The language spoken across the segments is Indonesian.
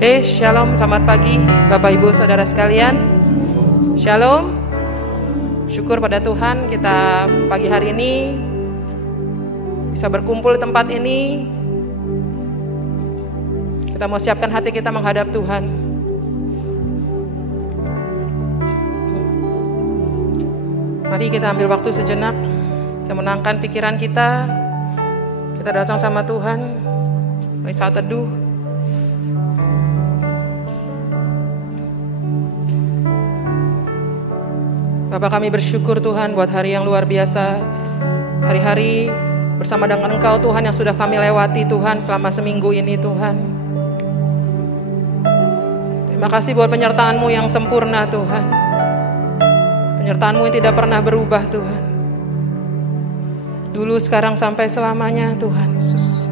Oke, shalom, selamat pagi Bapak Ibu Saudara sekalian. Shalom. Syukur pada Tuhan kita pagi hari ini bisa berkumpul di tempat ini. Kita mau siapkan hati kita menghadap Tuhan. Mari kita ambil waktu sejenak, kita menenangkan pikiran kita. Kita datang sama Tuhan, mari saat teduh. Bapak, kami bersyukur Tuhan buat hari yang luar biasa. Hari-hari bersama dengan Engkau Tuhan yang sudah kami lewati Tuhan selama seminggu ini Tuhan. Terima kasih buat penyertaan-Mu yang sempurna Tuhan. Penyertaan-Mu yang tidak pernah berubah Tuhan. Dulu, sekarang, sampai selamanya Tuhan Yesus.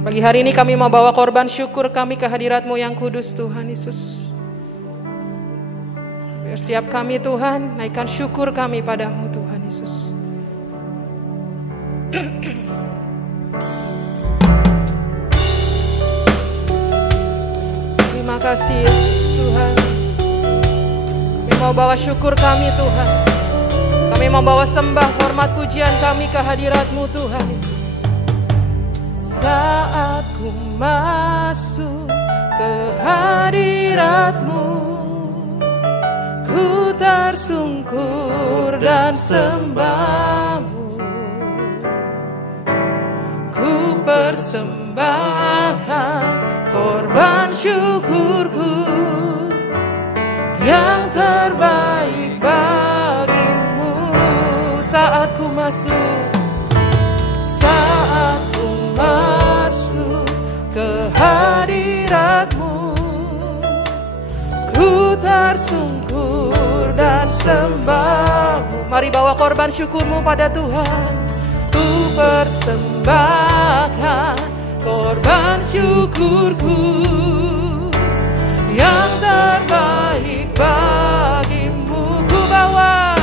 Pagi hari ini kami mau bawa korban syukur kami ke hadirat-Mu yang kudus Tuhan Yesus. Bersiap kami Tuhan, naikkan syukur kami padamu Tuhan Yesus. Terima kasih Yesus Tuhan. Kami mau bawa syukur kami Tuhan. Kami mau bawa sembah, hormat, pujian kami ke hadirat-Mu Tuhan Yesus. Saat ku masuk ke hadirat-Mu, ku tersungkur dan sembah-Mu. Ku persembahkan korban syukurku yang terbaik bagimu. Saat ku masuk ke hadirat-Mu, ku tersungkur dan sembah-Mu. Mari bawa korban syukur-Mu pada Tuhan. Ku persembahkan korban syukurku yang terbaik bagimu. Ku bawa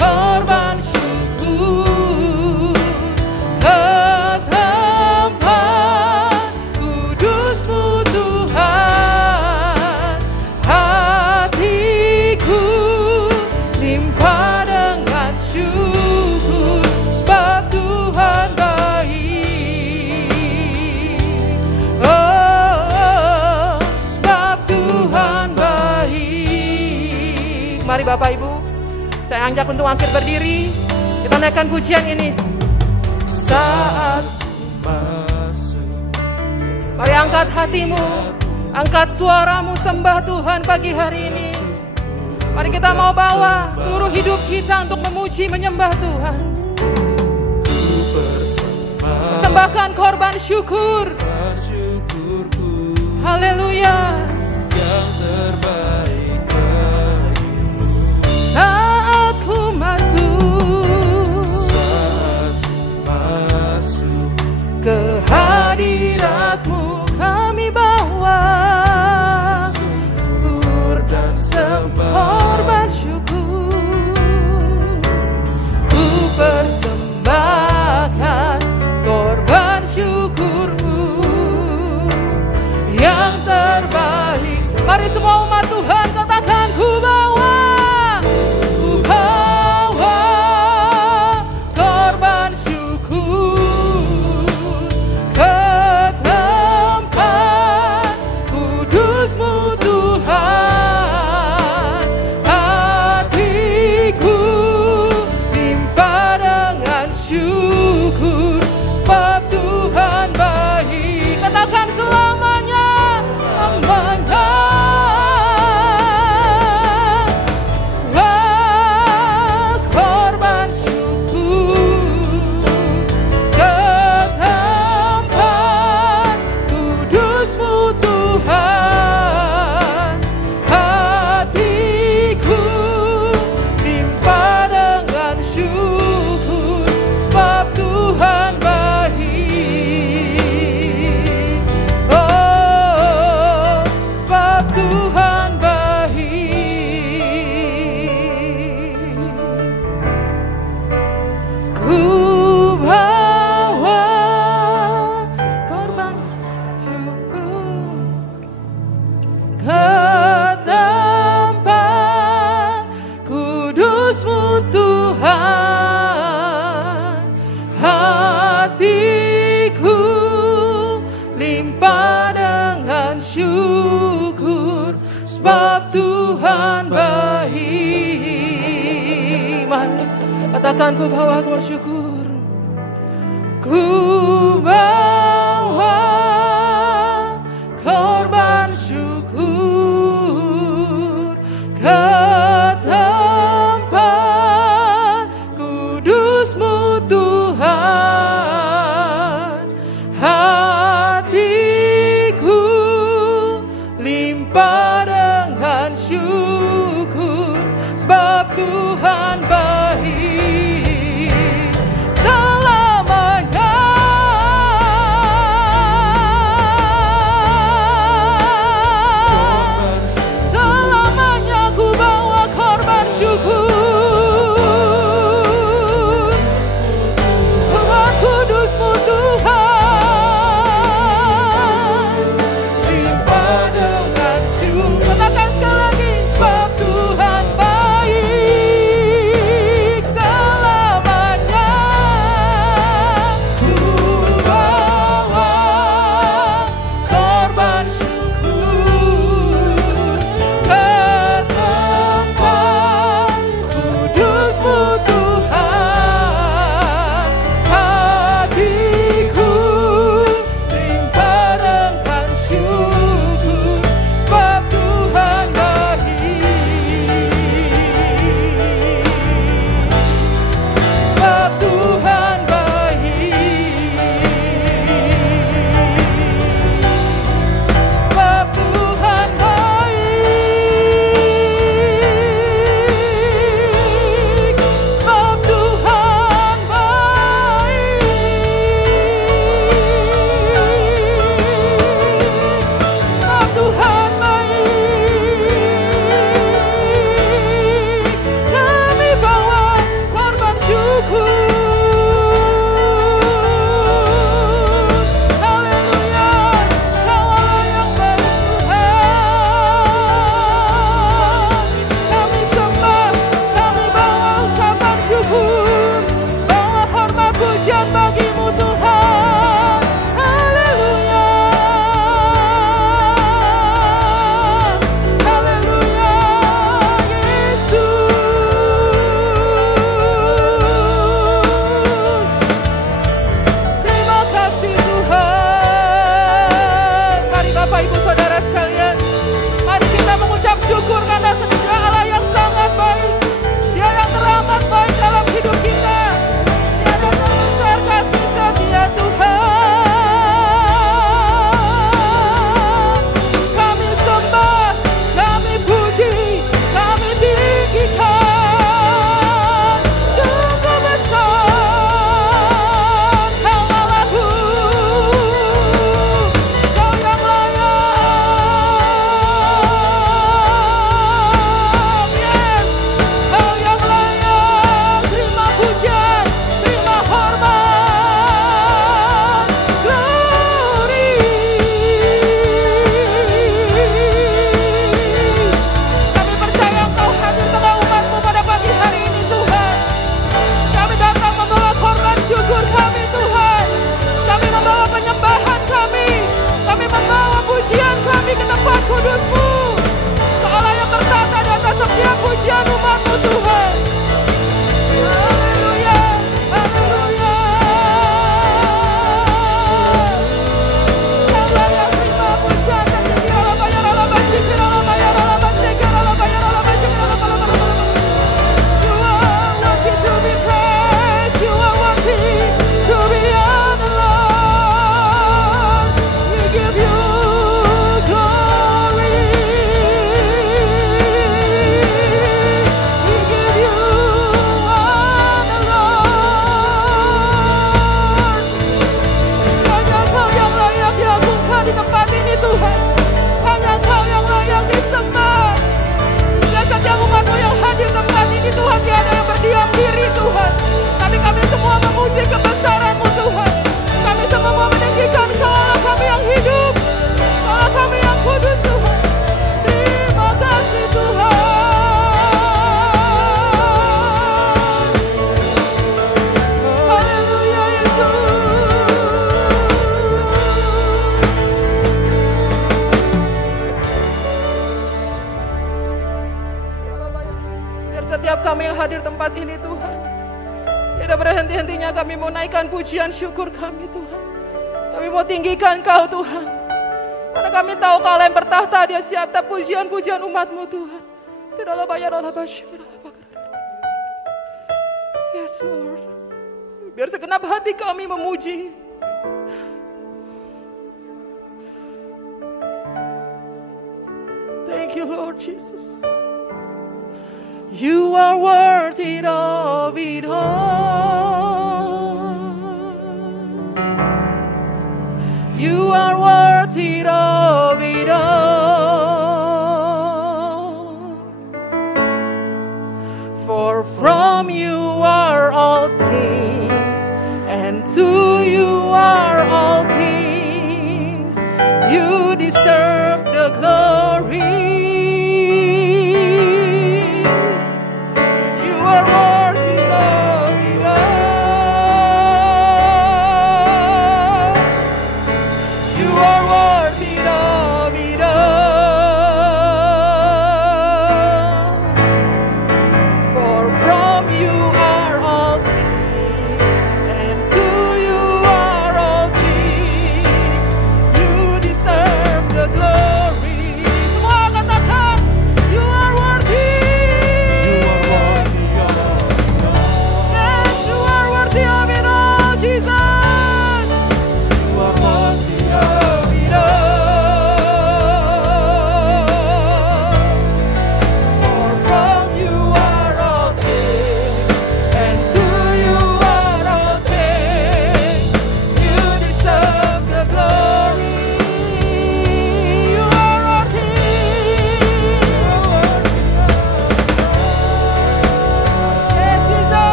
korban syukur ke tempat kudus-Mu Tuhan. Hatiku limpah dengan syukur, sebab Tuhan baik. Oh, sebab Tuhan baik. Mari Bapak Ibu, saya ajak untuk angkir berdiri. Kita naikkan pujian ini. Saat mari angkat hatimu, angkat suaramu, sembah Tuhan pagi hari ini. Mari kita mau bawa seluruh hidup kita untuk memuji, menyembah Tuhan. Persembahkan korban syukur. Haleluya. Saat ku masuk ke hadirat-Mu, kami bawa syukur dan korban syukur. Ku persembahkan korban syukur-Mu yang terbaik. Mari semua umat Tuhan katakan, ku bawa korban syukur ke tempat kudus-Mu Tuhan. Hatiku limpah dengan syukur, sebab Tuhan baik. Katakan selamanya, selamanya limpah dengan syukur, sebab Tuhan baik. Mari katakan, ku bawa keluar syukur, ku bawa korban syukur ke tempat kudus-Mu Tuhan. Hatiku limpah dengan syukur, sebab Tuhan baik selamanya. kami yang hadir tempat ini Tuhan. Tidak berhenti-hentinya kami mau naikkan pujian syukur kami Tuhan. Kami mau tinggikan Kau Tuhan. Karena kami tahu Kau yang bertahta di setiap pujian-pujian umat-Mu Tuhan. Tidaklah bayar Allah basyik. Yes Lord. Biar segenap hati kami memuji. Thank you Lord Jesus. You are worthy of it all. You are worthy of it all. For from you are all things, and to you are all things. You deserve the glory.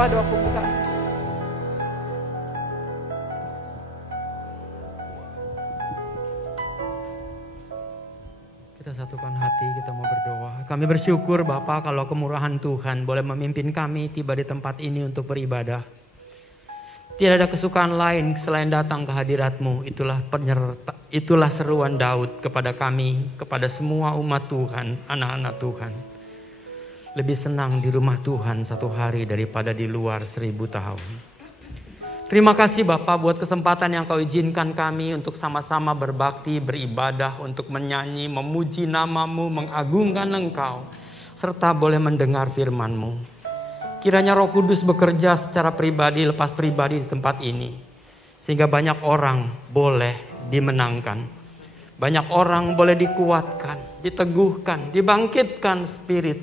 Doa pembukaan. Kita satukan hati, kita mau berdoa. Kami bersyukur Bapa kalau kemurahan Tuhan boleh memimpin kami tiba di tempat ini untuk beribadah. Tidak ada kesukaan lain selain datang ke hadirat-Mu. Itulah seruan Daud kepada kami, kepada semua umat Tuhan, anak-anak Tuhan. Lebih senang di rumah Tuhan satu hari daripada di luar 1000 tahun. Terima kasih Bapa buat kesempatan yang Kau izinkan kami untuk sama-sama berbakti, beribadah, untuk menyanyi, memuji nama-Mu, mengagungkan Engkau, serta boleh mendengar firman-Mu. Kiranya Roh Kudus bekerja secara pribadi, lepas pribadi di tempat ini. Sehingga banyak orang boleh dimenangkan. Banyak orang boleh dikuatkan, diteguhkan, dibangkitkan spirit.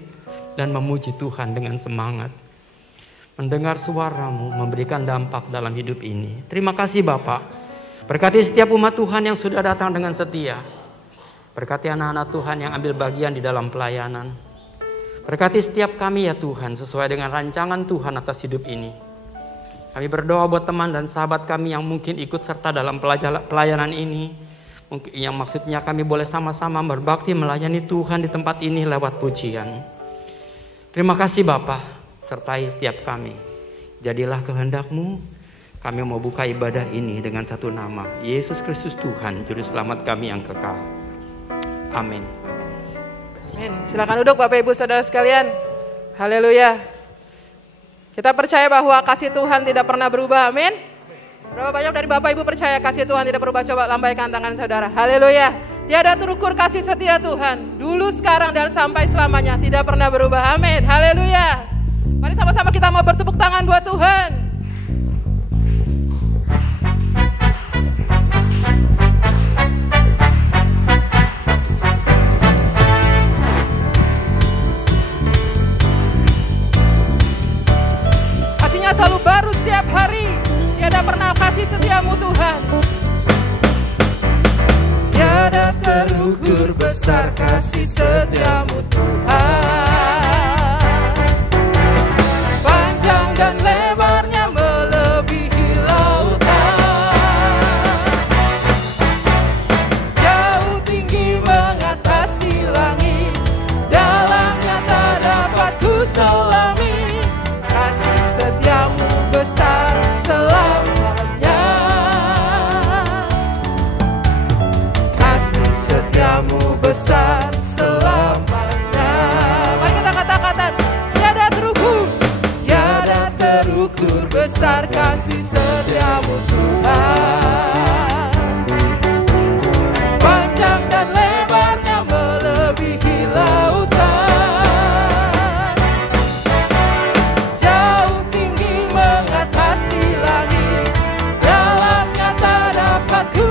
Dan memuji Tuhan dengan semangat. Mendengar suara-Mu memberikan dampak dalam hidup ini. Terima kasih Bapak. Berkati setiap umat Tuhan yang sudah datang dengan setia. Berkati anak-anak Tuhan yang ambil bagian di dalam pelayanan. Berkati setiap kami ya Tuhan sesuai dengan rancangan Tuhan atas hidup ini. Kami berdoa buat teman dan sahabat kami yang mungkin ikut serta dalam pelayanan ini. Mungkin yang maksudnya kami boleh sama-sama berbakti melayani Tuhan di tempat ini lewat pujian. Terima kasih Bapa, sertai setiap kami. Jadilah kehendak-Mu. Kami mau buka ibadah ini dengan satu nama, Yesus Kristus Tuhan, Juru Selamat kami yang kekal. Amin. Amin. Silakan duduk Bapak Ibu Saudara sekalian. Haleluya. Kita percaya bahwa kasih Tuhan tidak pernah berubah. Amin. Berapa banyak dari Bapak Ibu percaya kasih Tuhan tidak berubah? Coba lambaikan tangan saudara. Haleluya. Tiada terukur kasih setia Tuhan. Dulu, sekarang, dan sampai selamanya. Tidak pernah berubah. Amin. Haleluya. Mari sama-sama kita mau bertepuk tangan buat Tuhan. Selalu baru setiap hari. Tiada pernah kasih setiamu Tuhan. Tiada terukur besar kasih setiamu Tuhan. Panjang dan lebarnya melebihi lautan. Jauh tinggi mengatasi langit. Dalamnya tak dapat ku selami. Kasih setiamu besar selamanya. Kasih setiamu besar selamanya. Mari kita katakan, tiada terukur besar kasih setiamu Tuhan. Panjang dan lebarnya melebihi lautan.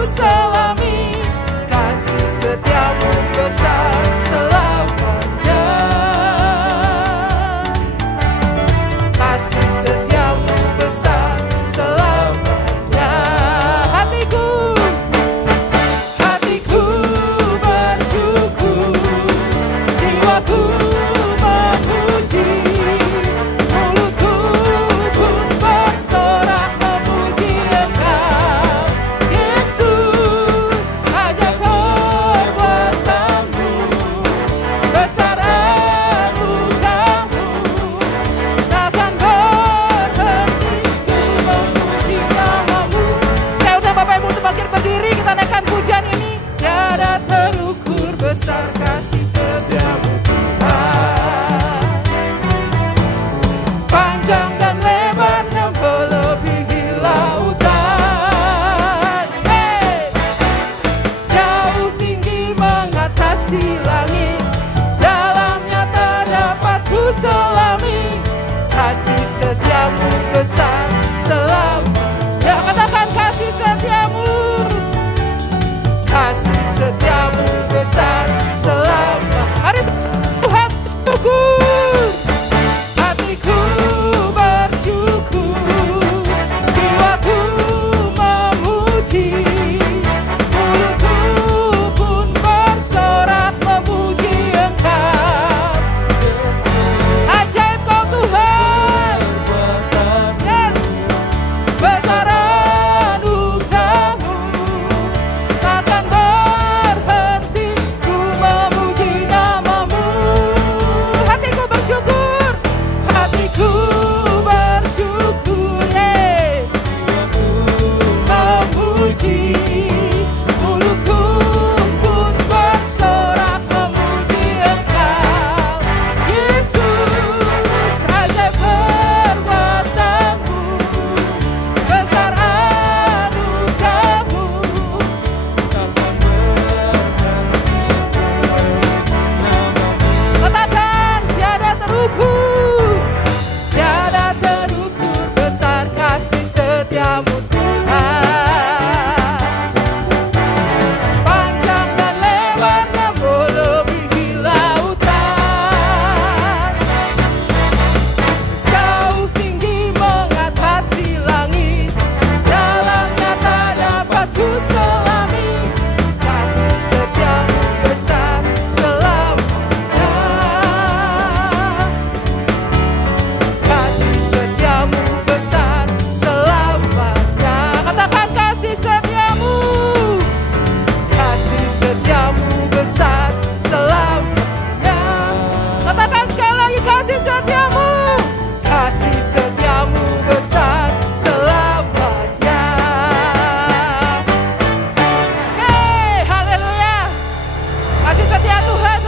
Selami kasih setiamu besar selamanya. Kasih setiamu besar selamanya. Hatiku bersyukur, jiwaku memuji, mulutku pun bersorak memuji Engkau. Yesus, ajaib perbuatanmu,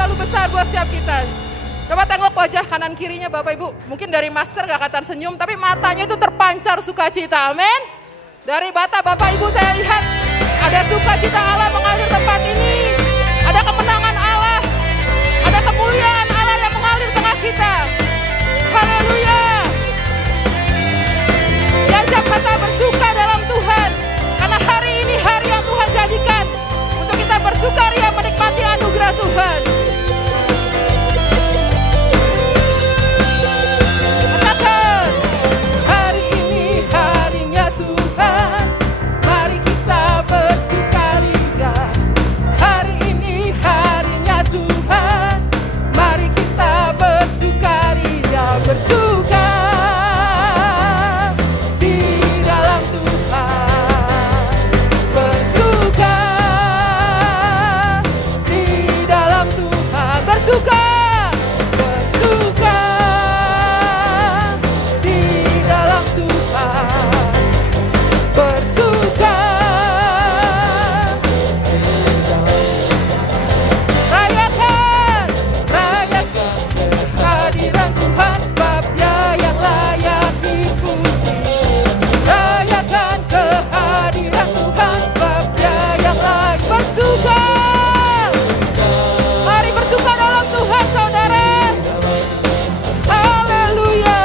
terlalu besar buat setiap kita. Coba tengok wajah kanan kirinya Bapak Ibu. Mungkin dari masker gak kelihatan senyum, tapi matanya itu terpancar sukacita. Amin. Dari mata Bapak Ibu saya lihat ada sukacita Allah mengalir tempat ini. Ada kemenangan Allah. Ada kemuliaan Allah yang mengalir tengah kita. Haleluya. Biar setiap kita bersuka dalam Tuhan. Karena hari ini hari yang Tuhan jadikan untuk kita bersukaria menikmati anugerah Tuhan. Katakan, hari ini harinya Tuhan. Mari kita bersukaria. Hari ini harinya Tuhan. Mari kita bersukaria, bersuka di dalam Tuhan. Bersuka di dalam Tuhan. Bersuka, bersuka di dalam Tuhan. Bersuka. Rayakan, rayakan kehadiran Tuhan, sebab Dia yang layak dipuji. Rayakan kehadiran Tuhan, sebab Dia yang layak bersuka. Mari bersuka dalam Tuhan, saudara. Haleluya.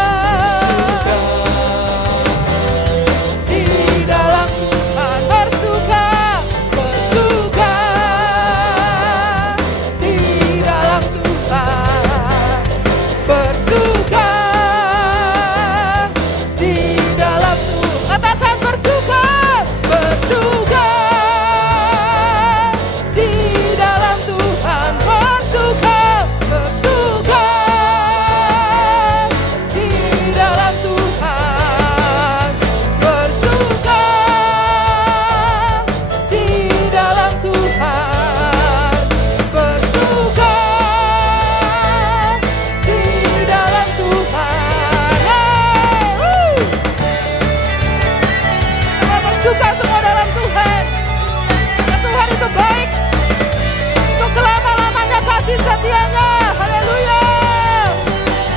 Di dalam Tuhan bersuka, bersuka. Di dalam Tuhan bersuka. Di dalam Tuhan, katakan bersuka, bersuka. Di dalam Tuhan bersuka, bersuka. Di dalam Tuhan bersuka. Di dalam Tuhan bersuka. Di dalam Tuhan. Hey! Kita bersuka semua dalam Tuhan. Karena Tuhan itu baik. Untuk selama-lamanya kasih setianya. Haleluya.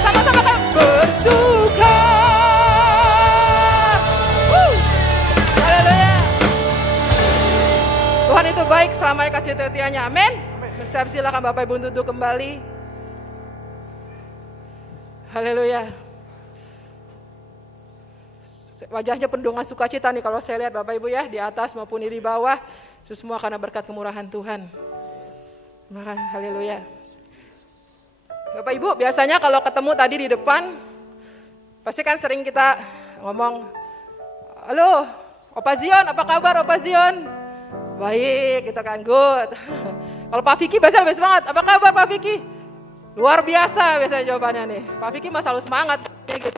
Sama-sama kan bersuka. Haleluya. Tuhan itu baik selamanya kasih setianya. Amin. Bersiap, silakan Bapak Ibu untuk duduk kembali. Haleluya. Wajahnya penuh dengan sukacita nih kalau saya lihat Bapak Ibu ya, di atas maupun di bawah. Itu semua karena berkat kemurahan Tuhan. Maka haleluya. Bapak Ibu biasanya kalau ketemu tadi di depan, pasti kan sering kita ngomong, halo Opa Zion, apa kabar Opa Zion? Baik, gitu kan, good. Kalau Pak Vicky biasanya lebih semangat, apa kabar Pak Vicky? Luar biasa biasanya jawabannya nih. Pak Vicky mah selalu semangat. Gitu.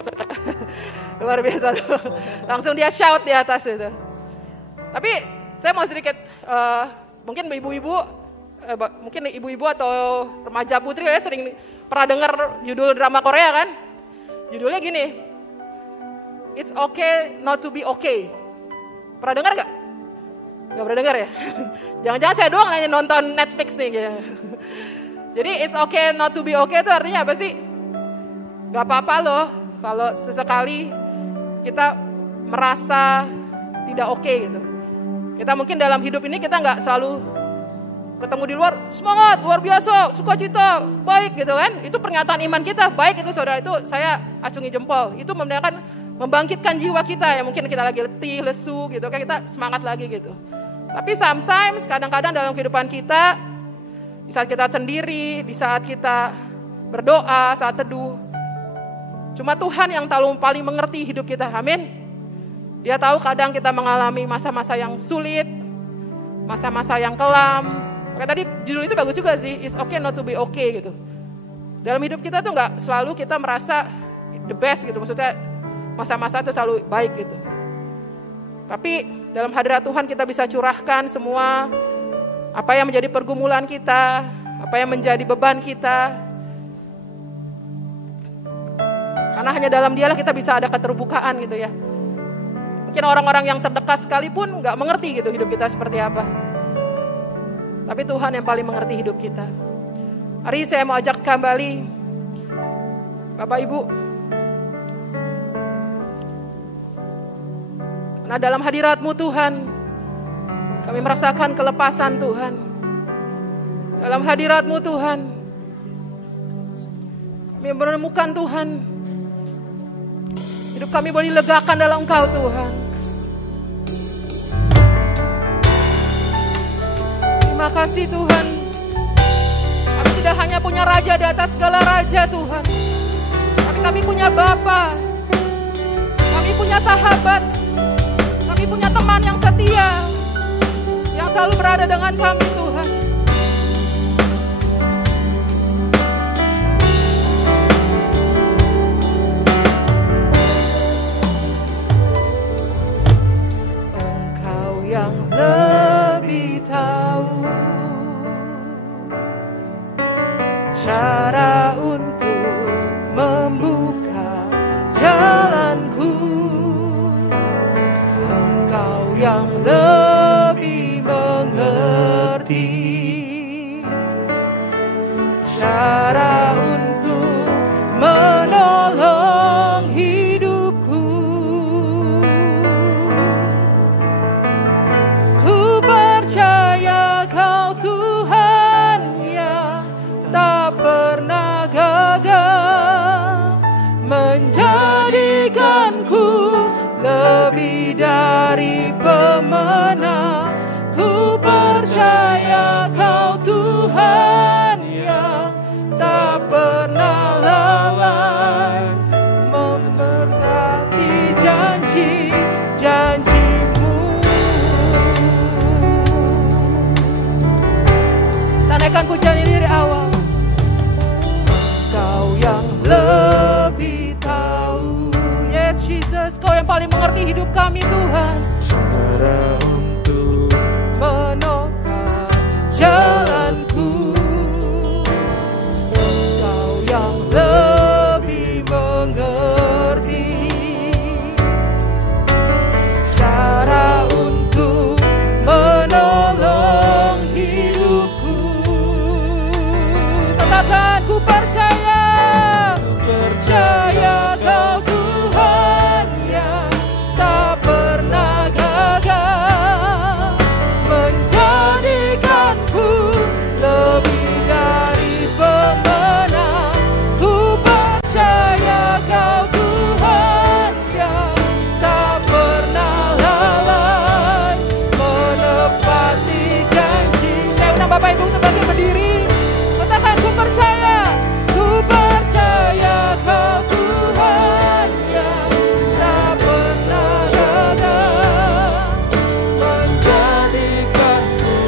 Luar biasa tuh. Langsung dia shout di atas itu. Tapi saya mau sedikit, mungkin ibu-ibu atau remaja putri ya sering pernah dengar judul drama Korea kan? Judulnya gini, It's Okay Not to Be Okay. Pernah dengar gak? Gak pernah dengar ya? Jangan-jangan saya doang nanya nonton Netflix nih. Gitu. Jadi It's Okay Not to Be Okay itu artinya apa sih? Gak apa-apa loh kalau sesekali kita merasa tidak oke gitu. Kita mungkin dalam hidup ini kita gak selalu ketemu di luar, semangat, luar biasa, sukacita, baik gitu kan. Itu pernyataan iman kita, baik itu saudara, itu saya acungi jempol. Itu membangkitkan jiwa kita, ya mungkin kita lagi letih, lesu gitu kan, kita semangat lagi gitu. Tapi sometimes, kadang-kadang dalam kehidupan kita, di saat kita sendiri, di saat kita berdoa, saat teduh, cuma Tuhan yang paling mengerti hidup kita, amin. Dia tahu kadang kita mengalami masa-masa yang sulit, masa-masa yang kelam. Kayak tadi judul itu bagus juga sih, It's Okay Not to Be Okay gitu. Dalam hidup kita tuh gak selalu kita merasa the best gitu, maksudnya masa-masa itu selalu baik gitu. Tapi dalam hadirat Tuhan kita bisa curahkan semua apa yang menjadi pergumulan kita, apa yang menjadi beban kita. Karena hanya dalam Dialah kita bisa ada keterbukaan gitu ya. Mungkin orang-orang yang terdekat sekalipun gak mengerti gitu hidup kita seperti apa. Tapi Tuhan yang paling mengerti hidup kita. Hari ini saya mau ajak kembali Bapak Ibu, karena dalam hadirat-Mu Tuhan, kami merasakan kelepasan Tuhan. Dalam hadirat-Mu Tuhan, kami menemukan Tuhan, hidup kami boleh dilegakan dalam Engkau Tuhan. Terima kasih Tuhan. Kami tidak hanya punya Raja di atas segala raja Tuhan, tapi kami punya Bapa, kami punya sahabat, kami punya teman yang setia, yang selalu berada dengan kami Tuhan. Engkau yang lebih tahu cara untuk membuka jalanku. Engkau yang lebih mengerti cara untuk menolong hidupku. Ku percaya Kau Tuhan yang tak pernah gagal, menjadikanku lebih dari pemenang. Ku percaya Kau Tuhan yang tak pernah lalai, memberkati janji-janji-Mu. Tanyakan pujian ini dari awal. Kau yang lebih tahu, yes Jesus, Kau yang paling mengerti hidup kami Tuhan. Cara untuk menokar jalanku. Kau yang lebih mengerti cara untuk menolong hidupku. Tetapkan ku percaya Kau Tuhan yang tak pernah gagal, menjadikanku lebih dari pemenang. Ku percaya Kau Tuhan yang tak pernah lalai, menepati janji. Saya undang Bapak Ibu untuk bangkit berdiri. Katakan ku percaya Kau Tuhan yang tak pernah gagal, menjadikanku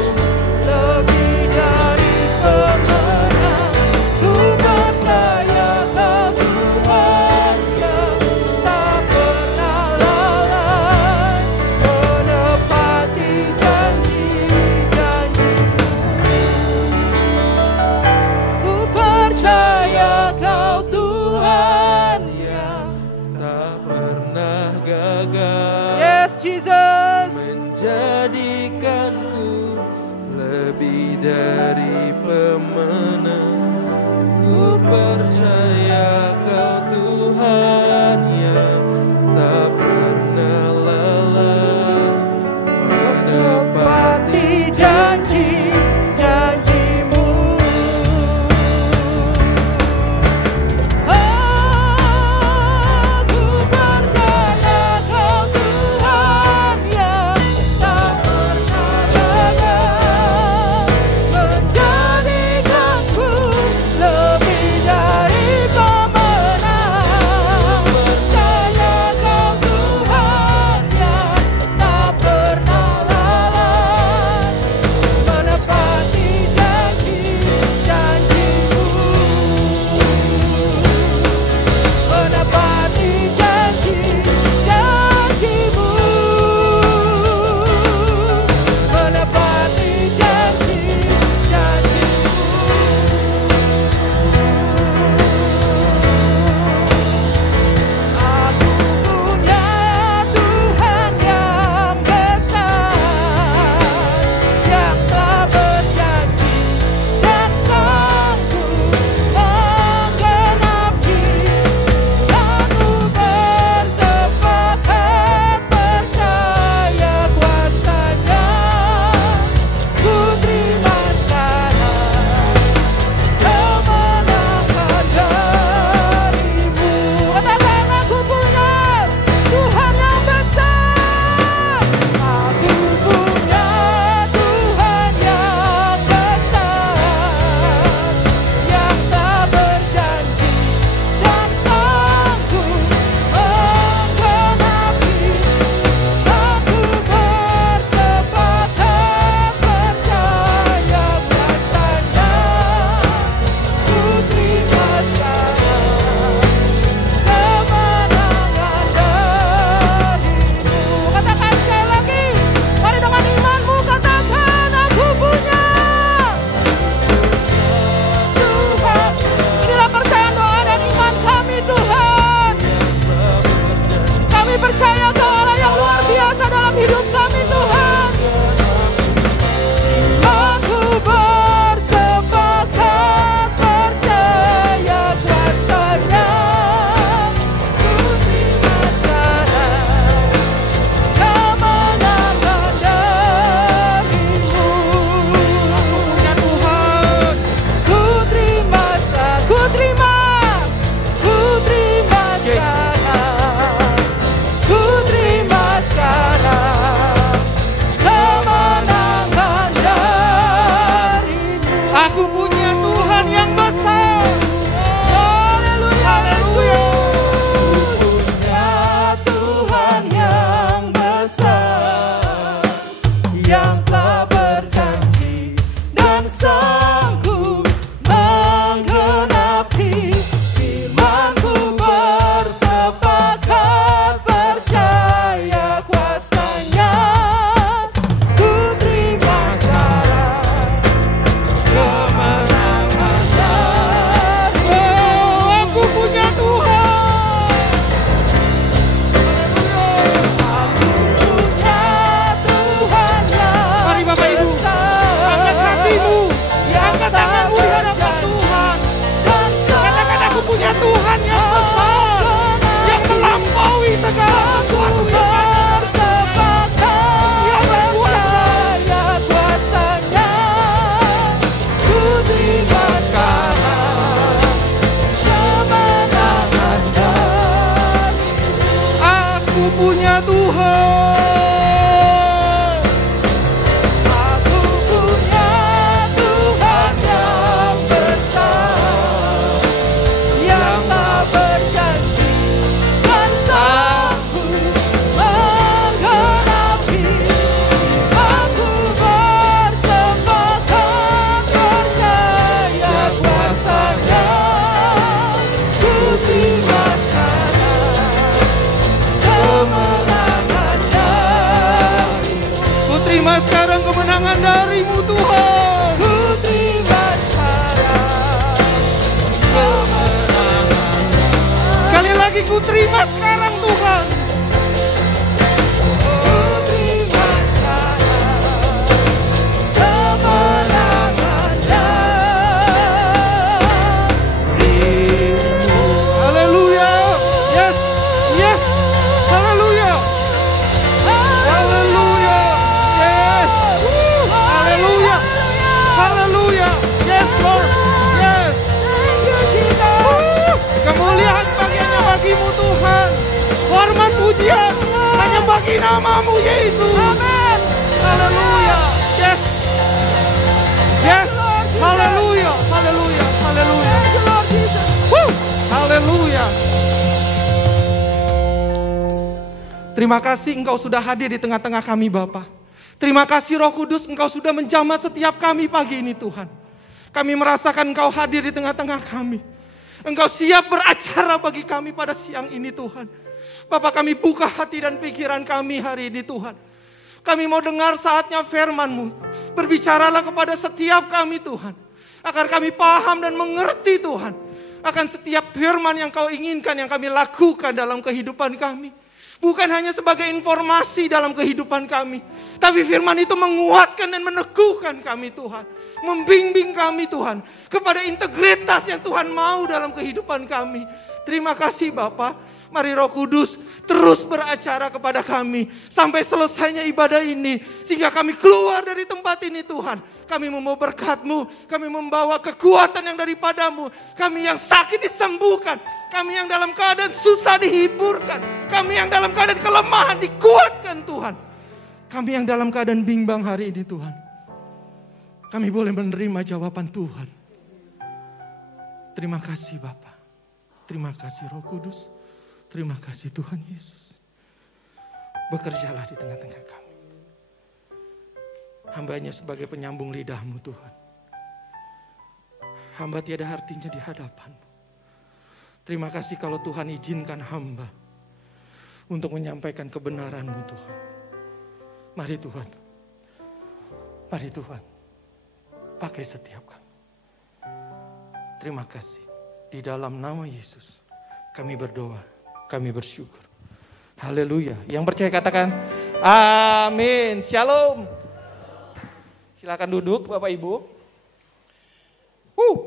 lebih dari pemenang. Ku percaya Kau Tuhan yang tak pernah lalai, menepati janji-janji-Mu. Ku percaya Kau Tuhan yang tak pernah gagal, yes Jesus, menjadikanku lebih dari pemenang. Ku percaya Kau Tuhan yang tak pernah lalai, menepati janji-janji-Mu. Ku percaya Kau Tuhan yang tak pernah gagal, menjadikan Aku punya Tuhan yang besar. Haleluya. Haleluya. Punya Tuhan yang besar, yang telah berjanji dan sanggup menggenapi firman-Ku. Bersepakat percaya kuasa-Nya, ku terima sekarang kemenangan dari. Oh, aku punya Tuhan. Aku punya Tuhan yang Mari Bapak Ibu, angkat hatimu, angkat tanganmu di hadapan Tuhan. Katakan, aku punya Tuhan yang besar, yang melampaui segala sesuatu yang ada. Dia berkuasa. Kuasa-Nya, ku terima sekarang kemenangan dari. Aku punya Tuhan. Aku punya Tuhan yang besar, yang tak berjanji dan sanggup menggenapi. Aku bersepakat percaya kuasa-Nya, ku terima sekarang kemenangan dari. Ku terima sekarang kemenangan dari-Mu Tuhan. Ku terima sekarang kemenangan. Sekali lagi ku terima sekarang Tuhan. Ku terima sekarang kemenangan dari-Mu. Haleluya. Yes. Yes. Haleluya. Haleluya. Yes. Haleluya. Haleluya. Yes Lord. Yes. Thank you, Jesus. Kemuliaan bagiannya bagi-Mu Tuhan. Hormat pujian hanya bagi nama-Mu Yesus. Amen. Haleluya. Yes. Yes. Haleluya. Haleluya. Haleluya. Thank you, Lord Jesus. Haleluya. Terima kasih Engkau sudah hadir di tengah-tengah kami Bapa. Terima kasih Roh Kudus, Engkau sudah menjamah setiap kami pagi ini Tuhan. Kami merasakan Engkau hadir di tengah-tengah kami. Engkau siap beracara bagi kami pada siang ini Tuhan. Bapa, kami buka hati dan pikiran kami hari ini Tuhan. Kami mau dengar saatnya firman-Mu. Berbicaralah kepada setiap kami Tuhan. Agar kami paham dan mengerti Tuhan. Akan setiap firman yang Kau inginkan yang kami lakukan dalam kehidupan kami. Bukan hanya sebagai informasi dalam kehidupan kami. Tapi firman itu menguatkan dan meneguhkan kami Tuhan. Membimbing kami Tuhan. Kepada integritas yang Tuhan mau dalam kehidupan kami. Terima kasih Bapa. Mari Roh Kudus terus beracara kepada kami. Sampai selesainya ibadah ini. Sehingga kami keluar dari tempat ini Tuhan. Kami mau berkat-Mu. Kami membawa kekuatan yang daripadamu. Kami yang sakit disembuhkan. Kami yang dalam keadaan susah dihiburkan. Kami yang dalam keadaan kelemahan dikuatkan Tuhan. Kami yang dalam keadaan bimbang hari ini Tuhan. Kami boleh menerima jawaban Tuhan. Terima kasih Bapa. Terima kasih Roh Kudus. Terima kasih Tuhan Yesus. Bekerjalah di tengah-tengah kami. Hamba-Nya sebagai penyambung lidah-Mu Tuhan. Hamba tiada artinya di hadapan-Mu. Terima kasih kalau Tuhan izinkan hamba untuk menyampaikan kebenaran-Mu Tuhan. Mari Tuhan. Mari Tuhan. Pakai setiap kami. Terima kasih. Di dalam nama Yesus kami berdoa. Kami bersyukur. Haleluya. Yang percaya katakan amin. Shalom. Silakan duduk Bapak Ibu.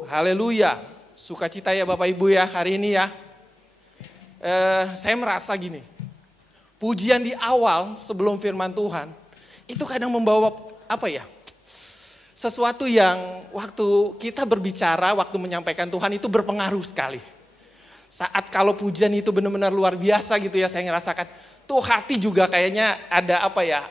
Haleluya. Sukacita ya Bapak Ibu ya hari ini ya. Saya merasa gini. Pujian di awal sebelum firman Tuhan. Itu kadang membawa apa ya. Sesuatu yang waktu kita berbicara, waktu menyampaikan Tuhan itu berpengaruh sekali. Saat kalau pujian itu benar-benar luar biasa gitu ya, saya ngerasakan tuh hati juga kayaknya ada apa ya,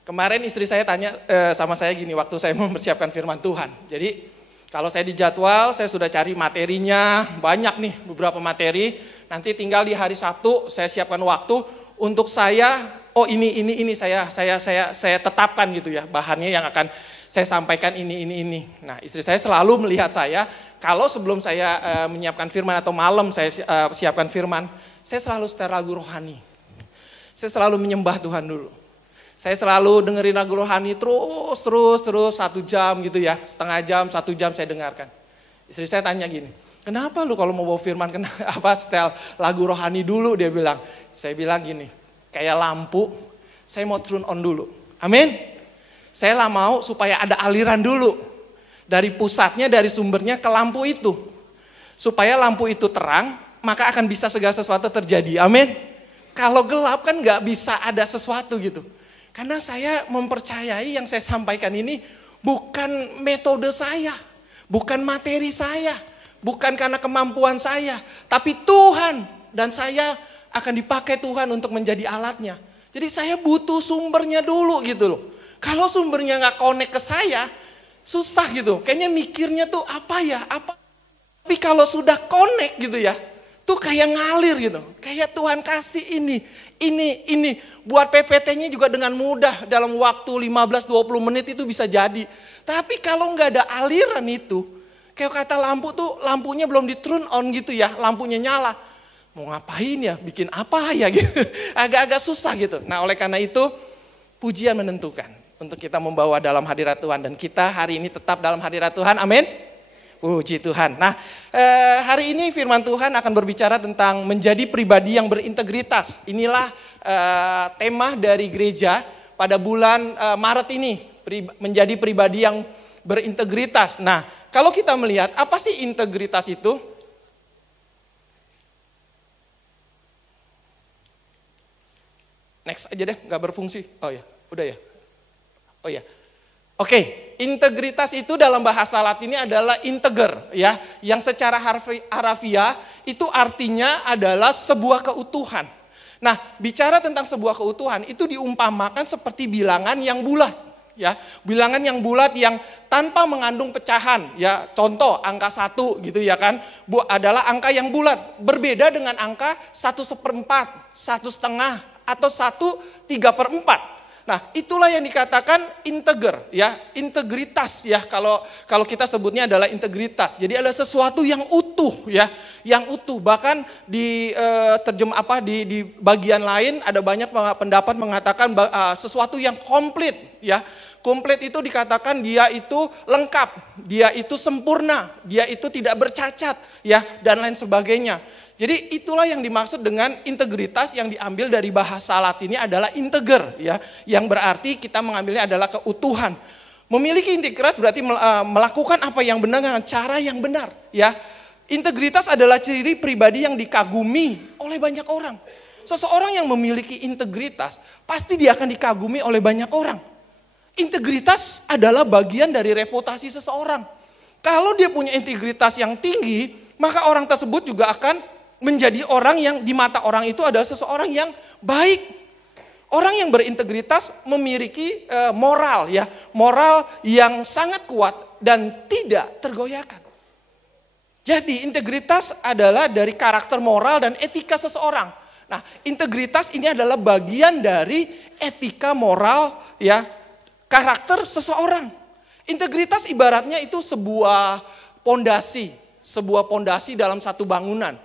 Kemarin istri saya tanya sama saya gini waktu saya mempersiapkan firman Tuhan. Jadi kalau saya di jadwal, saya sudah cari materinya, banyak nih beberapa materi. Nanti tinggal di hari Sabtu saya siapkan waktu untuk saya, ini saya tetapkan gitu ya, bahannya yang akan saya sampaikan ini. Nah, istri saya selalu melihat saya, kalau sebelum saya menyiapkan firman atau malam saya siapkan firman, saya selalu setel lagu rohani. Saya selalu menyembah Tuhan dulu. Saya selalu dengerin lagu rohani terus 1 jam gitu ya, setengah jam, 1 jam saya dengarkan. Istri saya tanya gini, kenapa lu kalau mau bawa firman kenapa setel lagu rohani dulu, dia bilang. Saya bilang gini, kayak lampu, saya mau turn on dulu. Amin. Saya lah mau supaya ada aliran dulu. Dari pusatnya, dari sumbernya ke lampu itu. Supaya lampu itu terang, maka akan bisa segala sesuatu terjadi. Amin. Kalau gelap kan gak bisa ada sesuatu gitu. Karena saya mempercayai yang saya sampaikan ini bukan metode saya, bukan materi saya, bukan karena kemampuan saya, tapi Tuhan, dan saya akan dipakai Tuhan untuk menjadi alatnya. Jadi saya butuh sumbernya dulu gitu loh. Kalau sumbernya gak connect ke saya, susah gitu. Kayaknya mikirnya tuh apa. Tapi kalau sudah connect gitu ya, tuh kayak ngalir gitu. Kayak Tuhan kasih ini. Buat PPT-nya juga dengan mudah. Dalam waktu 15-20 menit itu bisa jadi. Tapi kalau nggak ada aliran itu, kayak kata lampu tuh, lampunya belum di turn on gitu ya. Lampunya nyala. Mau ngapain ya, bikin apa ya gitu. Agak-agak susah gitu. Nah oleh karena itu, pujian menentukan. Untuk kita membawa dalam hadirat Tuhan. Dan kita hari ini tetap dalam hadirat Tuhan. Amin. Puji Tuhan. Nah, hari ini firman Tuhan akan berbicara tentang menjadi pribadi yang berintegritas. Inilah tema dari gereja pada bulan Maret ini. Menjadi pribadi yang berintegritas. Nah, kalau kita melihat apa sih integritas itu? Next aja deh, nggak berfungsi. Oh ya, udah ya. Oh ya. Oke, integritas itu dalam bahasa Latin ini adalah integer ya, yang secara harafiah itu artinya adalah sebuah keutuhan. Nah, bicara tentang sebuah keutuhan itu diumpamakan seperti bilangan yang bulat ya, bilangan yang bulat yang tanpa mengandung pecahan ya. Contoh angka 1 gitu ya kan, adalah angka yang bulat, berbeda dengan angka 1/4, 1/2 atau 1/3/4. Nah, itulah yang dikatakan integer ya, integritas ya, kalau kita sebutnya adalah integritas. Jadi ada sesuatu yang utuh ya, yang utuh. Bahkan di di bagian lain ada banyak pendapat mengatakan sesuatu yang komplit ya. Komplit itu dikatakan dia itu lengkap, dia itu sempurna, dia itu tidak bercacat ya, dan lain sebagainya. Jadi itulah yang dimaksud dengan integritas yang diambil dari bahasa Latinnya adalah integer ya, yang berarti kita mengambilnya adalah keutuhan. Memiliki integritas berarti melakukan apa yang benar dengan cara yang benar ya. Integritas adalah ciri pribadi yang dikagumi oleh banyak orang. Seseorang yang memiliki integritas pasti dia akan dikagumi oleh banyak orang. Integritas adalah bagian dari reputasi seseorang. Kalau dia punya integritas yang tinggi, maka orang tersebut juga akan menjadi orang yang di mata orang itu adalah seseorang yang baik. Orang yang berintegritas memiliki moral ya, moral yang sangat kuat dan tidak tergoyahkan. Jadi integritas adalah dari karakter moral dan etika seseorang. Nah, integritas ini adalah bagian dari etika moral ya, karakter seseorang. Integritas ibaratnya itu sebuah pondasi dalam satu bangunan.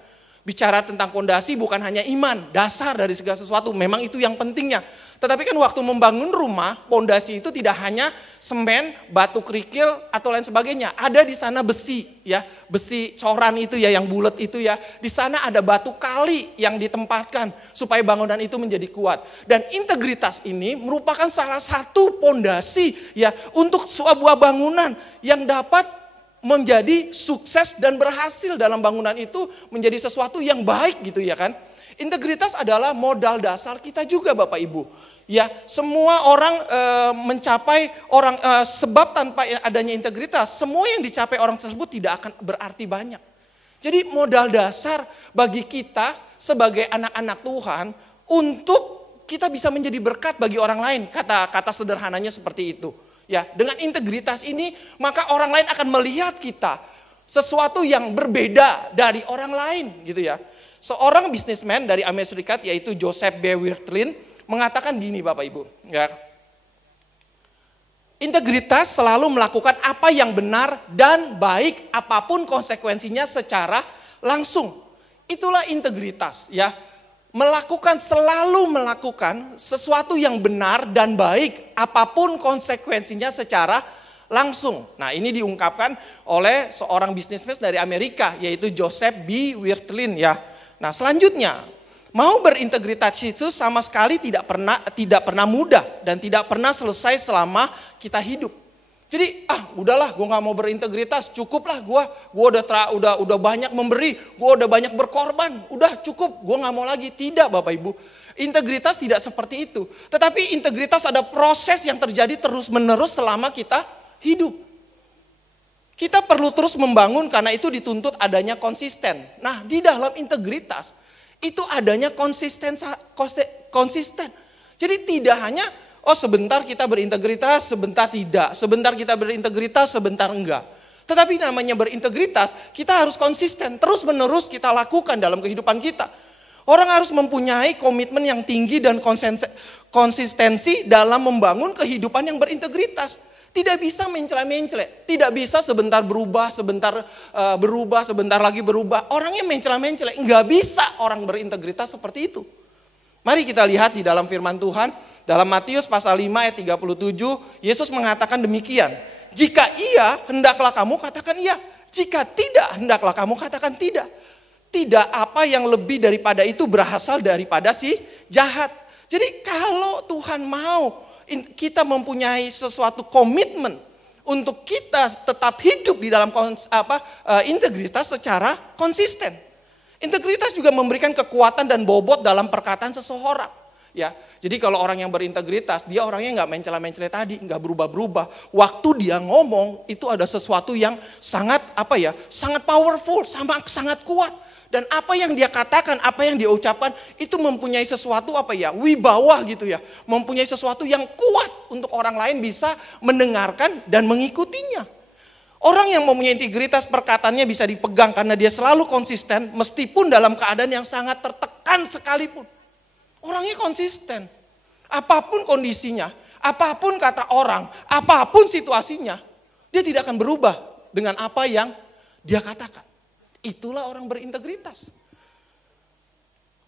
Bicara tentang pondasi bukan hanya iman, dasar dari segala sesuatu, memang itu yang pentingnya. Tetapi kan waktu membangun rumah, pondasi itu tidak hanya semen, batu kerikil atau lain sebagainya. Ada di sana besi ya, besi coran itu ya yang bulat itu ya. Di sana ada batu kali yang ditempatkan supaya bangunan itu menjadi kuat. Dan integritas ini merupakan salah satu pondasi ya untuk sebuah bangunan yang dapat menjadi sukses dan berhasil dalam bangunan itu menjadi sesuatu yang baik gitu ya kan. Integritas adalah modal dasar kita juga Bapak Ibu. Ya, semua orang mencapai sebab tanpa adanya integritas, semua yang dicapai orang tersebut tidak akan berarti banyak. Jadi modal dasar bagi kita sebagai anak-anak Tuhan untuk kita bisa menjadi berkat bagi orang lain. Kata sederhananya seperti itu. Ya, dengan integritas ini maka orang lain akan melihat kita sesuatu yang berbeda dari orang lain gitu ya. Seorang bisnismen dari Amerika Serikat yaitu Joseph B. Wirthlin mengatakan gini Bapak Ibu, ya. Integritas selalu melakukan apa yang benar dan baik apapun konsekuensinya secara langsung. Itulah integritas ya. Selalu melakukan sesuatu yang benar dan baik apapun konsekuensinya secara langsung. Nah, ini diungkapkan oleh seorang bisnismen dari Amerika yaitu Joseph B. Wirthlin ya. Nah, selanjutnya, mau berintegritas itu sama sekali tidak pernah mudah dan tidak pernah selesai selama kita hidup. Jadi udahlah, gue nggak mau berintegritas, cukuplah gue udah banyak memberi, gue udah banyak berkorban, udah cukup, gue nggak mau lagi. Tidak Bapak Ibu, integritas tidak seperti itu. Tetapi integritas ada proses yang terjadi terus menerus selama kita hidup. Kita perlu terus membangun karena itu dituntut adanya konsisten. Nah, di dalam integritas itu adanya konsisten. Jadi tidak hanya sebentar kita berintegritas, sebentar tidak. Sebentar kita berintegritas, sebentar enggak. Tetapi namanya berintegritas, kita harus konsisten. Terus menerus kita lakukan dalam kehidupan kita. Orang harus mempunyai komitmen yang tinggi dan konsistensi dalam membangun kehidupan yang berintegritas. Tidak bisa mencela-mencela. Tidak bisa sebentar berubah, sebentar lagi berubah. Orangnya mencela-mencela. Enggak bisa orang berintegritas seperti itu. Mari kita lihat di dalam firman Tuhan, dalam Matius pasal 5 ayat 37, Yesus mengatakan demikian. Jika iya, hendaklah kamu katakan iya. Jika tidak, hendaklah kamu katakan tidak. Tidak apa yang lebih daripada itu berasal daripada si jahat. Jadi kalau Tuhan mau kita mempunyai sesuatu komitmen untuk kita tetap hidup di dalam integritas secara konsisten. Integritas juga memberikan kekuatan dan bobot dalam perkataan seseorang. Ya, jadi kalau orang yang berintegritas, dia orangnya nggak mencela-mencela tadi, nggak berubah-berubah. Waktu dia ngomong itu ada sesuatu yang sangat sangat powerful, sangat kuat. Dan apa yang dia katakan, apa yang dia ucapkan itu mempunyai sesuatu wibawa gitu ya, mempunyai sesuatu yang kuat untuk orang lain bisa mendengarkan dan mengikutinya. Orang yang mempunyai integritas perkataannya bisa dipegang karena dia selalu konsisten meskipun dalam keadaan yang sangat tertekan sekalipun. Orangnya konsisten. Apapun kondisinya, apapun kata orang, apapun situasinya, dia tidak akan berubah dengan apa yang dia katakan. Itulah orang berintegritas.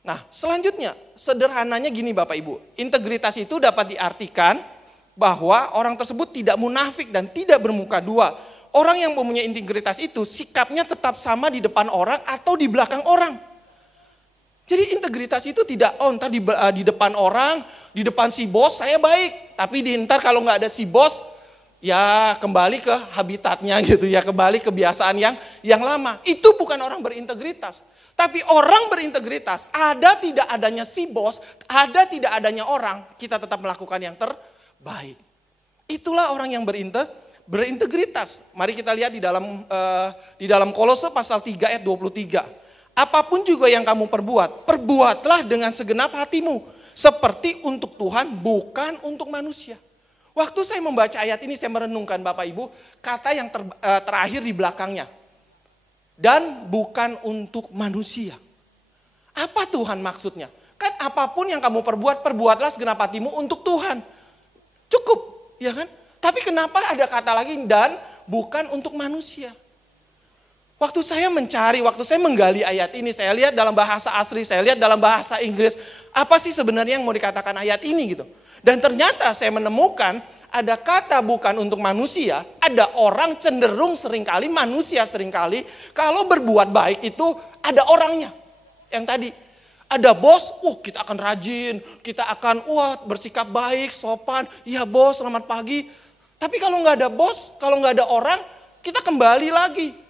Nah, selanjutnya sederhananya gini Bapak Ibu. Integritas itu dapat diartikan bahwa orang tersebut tidak munafik dan tidak bermuka dua. Orang yang mempunyai integritas itu sikapnya tetap sama di depan orang atau di belakang orang. Jadi integritas itu tidak entar di depan orang, di depan si bos saya baik. Tapi entar kalau nggak ada si bos, ya kembali ke habitatnya gitu ya, kembali kebiasaan yang lama. Itu bukan orang berintegritas. Tapi orang berintegritas, ada tidak adanya si bos, ada tidak adanya orang, kita tetap melakukan yang terbaik. Itulah orang yang berintegritas. Mari kita lihat di dalam Kolose pasal 3 ayat 23. Apapun juga yang kamu perbuatlah dengan segenap hatimu. Seperti untuk Tuhan, bukan untuk manusia. Waktu saya membaca ayat ini, saya merenungkan Bapak Ibu, kata yang terakhir di belakangnya. Dan bukan untuk manusia. Apa Tuhan maksudnya? Kan apapun yang kamu perbuatlah segenap hatimu untuk Tuhan. Cukup, ya kan? Tapi kenapa ada kata lagi dan bukan untuk manusia? Waktu saya menggali ayat ini, saya lihat dalam bahasa asli, saya lihat dalam bahasa Inggris, apa sih sebenarnya yang mau dikatakan ayat ini gitu. Dan ternyata saya menemukan ada kata bukan untuk manusia, ada orang cenderung seringkali, manusia seringkali, kalau berbuat baik itu ada orangnya. Yang tadi, ada bos, kita akan rajin, kita akan bersikap baik, sopan, iya bos selamat pagi. Tapi kalau nggak ada bos, kalau nggak ada orang, kita kembali lagi.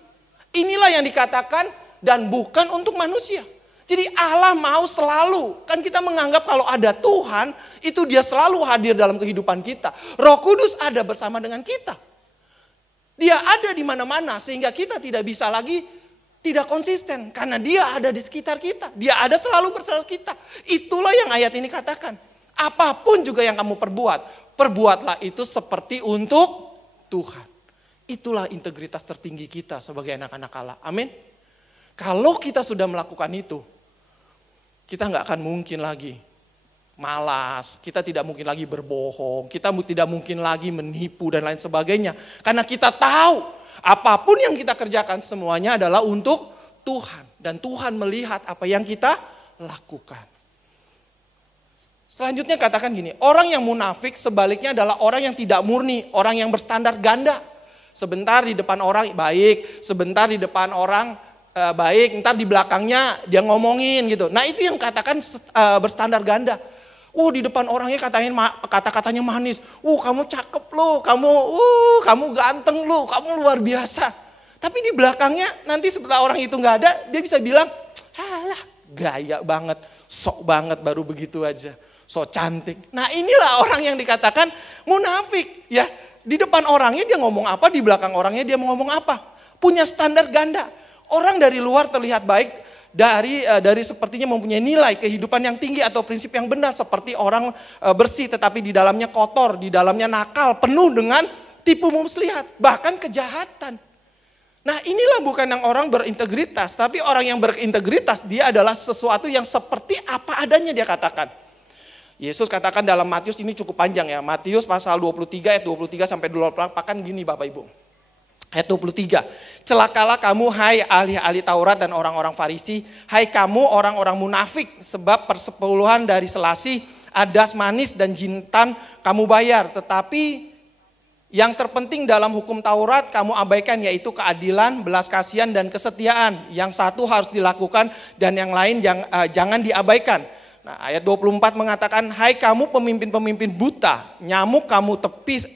Inilah yang dikatakan dan bukan untuk manusia. Jadi Allah mau selalu, kan kita menganggap kalau ada Tuhan, itu dia selalu hadir dalam kehidupan kita. Roh Kudus ada bersama dengan kita. Dia ada di mana-mana sehingga kita tidak bisa lagi tidak konsisten. Karena dia ada di sekitar kita, dia ada selalu bersama kita. Itulah yang ayat ini katakan. Apapun juga yang kamu perbuat, perbuatlah itu seperti untuk Tuhan. Itulah integritas tertinggi kita sebagai anak-anak Allah. Amin. Kalau kita sudah melakukan itu, kita nggak akan mungkin lagi malas, kita tidak mungkin lagi berbohong, kita tidak mungkin lagi menipu dan lain sebagainya. Karena kita tahu apapun yang kita kerjakan semuanya adalah untuk Tuhan. Dan Tuhan melihat apa yang kita lakukan. Selanjutnya katakan gini, orang yang munafik sebaliknya adalah orang yang tidak murni, orang yang berstandar ganda. Sebentar di depan orang baik, sebentar di depan orang baik, ntar di belakangnya dia ngomongin gitu. Nah itu yang katakan berstandar ganda. Di depan orangnya kata-katanya manis. Kamu cakep lo, kamu ganteng lo, kamu luar biasa. Tapi di belakangnya nanti setelah orang itu nggak ada, dia bisa bilang, alah gaya banget, sok banget baru begitu aja, sok cantik. Nah inilah orang yang dikatakan munafik ya. Di depan orangnya dia ngomong apa, di belakang orangnya dia mau ngomong apa. Punya standar ganda. Orang dari luar terlihat baik, dari sepertinya mempunyai nilai kehidupan yang tinggi atau prinsip yang benar, seperti orang bersih tetapi di dalamnya kotor, di dalamnya nakal, penuh dengan tipu muslihat, bahkan kejahatan. Nah inilah bukan yang orang berintegritas, tapi orang yang berintegritas dia adalah sesuatu yang seperti apa adanya dia katakan. Yesus katakan dalam Matius, ini cukup panjang ya, Matius pasal 23 ayat 23 sampai 28, kan gini Bapak Ibu. Ayat 23, celakalah kamu hai ahli-ahli Taurat dan orang-orang Farisi, hai kamu orang-orang munafik, sebab persepuluhan dari selasi, adas manis dan jintan kamu bayar. Tetapi yang terpenting dalam hukum Taurat kamu abaikan, yaitu keadilan, belas kasihan dan kesetiaan. Yang satu harus dilakukan dan yang lain jangan diabaikan. Nah, ayat 24 mengatakan, hai kamu pemimpin-pemimpin buta, nyamuk kamu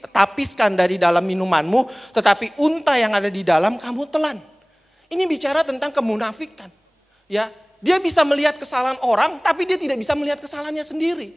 tapiskan dari dalam minumanmu, tetapi unta yang ada di dalam kamu telan. Ini bicara tentang kemunafikan. Ya, dia bisa melihat kesalahan orang, tapi dia tidak bisa melihat kesalahannya sendiri.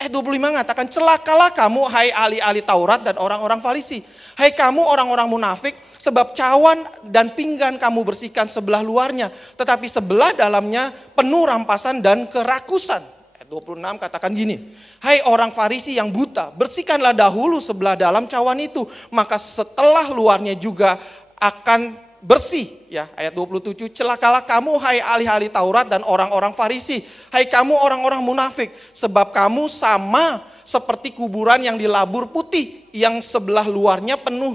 Ayat 25 mengatakan, celakalah kamu hai ahli-ahli Taurat dan orang-orang Farisi. Hai kamu orang-orang munafik, sebab cawan dan pinggan kamu bersihkan sebelah luarnya, tetapi sebelah dalamnya penuh rampasan dan kerakusan. Ayat 26 katakan gini, hai orang Farisi yang buta, bersihkanlah dahulu sebelah dalam cawan itu, maka setelah luarnya juga akan bersih. Ya, ayat 27, celakalah kamu hai ahli-ahli Taurat dan orang-orang Farisi, hai kamu orang-orang munafik, sebab kamu sama seperti kuburan yang dilabur putih, yang sebelah luarnya penuh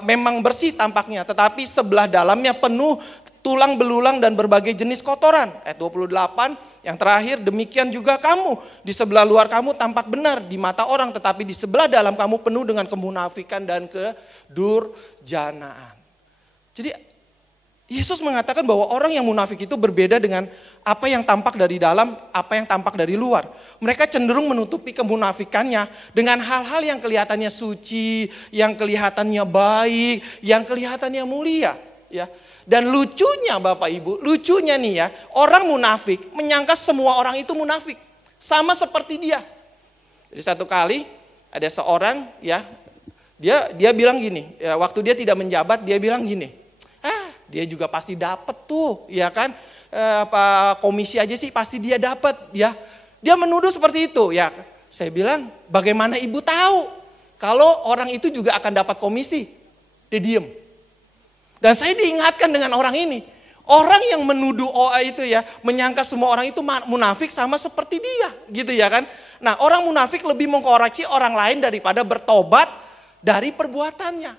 memang bersih tampaknya, tetapi sebelah dalamnya penuh tulang belulang dan berbagai jenis kotoran. Ayat 28 yang terakhir, demikian juga kamu, di sebelah luar kamu tampak benar di mata orang, tetapi di sebelah dalam kamu penuh dengan kemunafikan dan kedurjanaan. Jadi Yesus mengatakan bahwa orang yang munafik itu berbeda dengan apa yang tampak dari dalam, apa yang tampak dari luar. Mereka cenderung menutupi kemunafikannya dengan hal-hal yang kelihatannya suci, yang kelihatannya baik, yang kelihatannya mulia. Ya. Dan lucunya Bapak Ibu, lucunya nih ya, orang munafik menyangka semua orang itu munafik. Sama seperti dia. Jadi satu kali ada seorang ya, dia bilang gini, ya, waktu dia tidak menjabat dia bilang gini, dia juga pasti dapat tuh, ya kan? Komisi aja sih pasti dia dapat, ya. Dia menuduh seperti itu, ya. Saya bilang, bagaimana ibu tahu kalau orang itu juga akan dapat komisi? Dia diem. Dan saya diingatkan dengan orang ini, orang yang menuduh itu ya, menyangka semua orang itu munafik sama seperti dia, gitu ya kan? Nah, orang munafik lebih mengkoreksi orang lain daripada bertobat dari perbuatannya.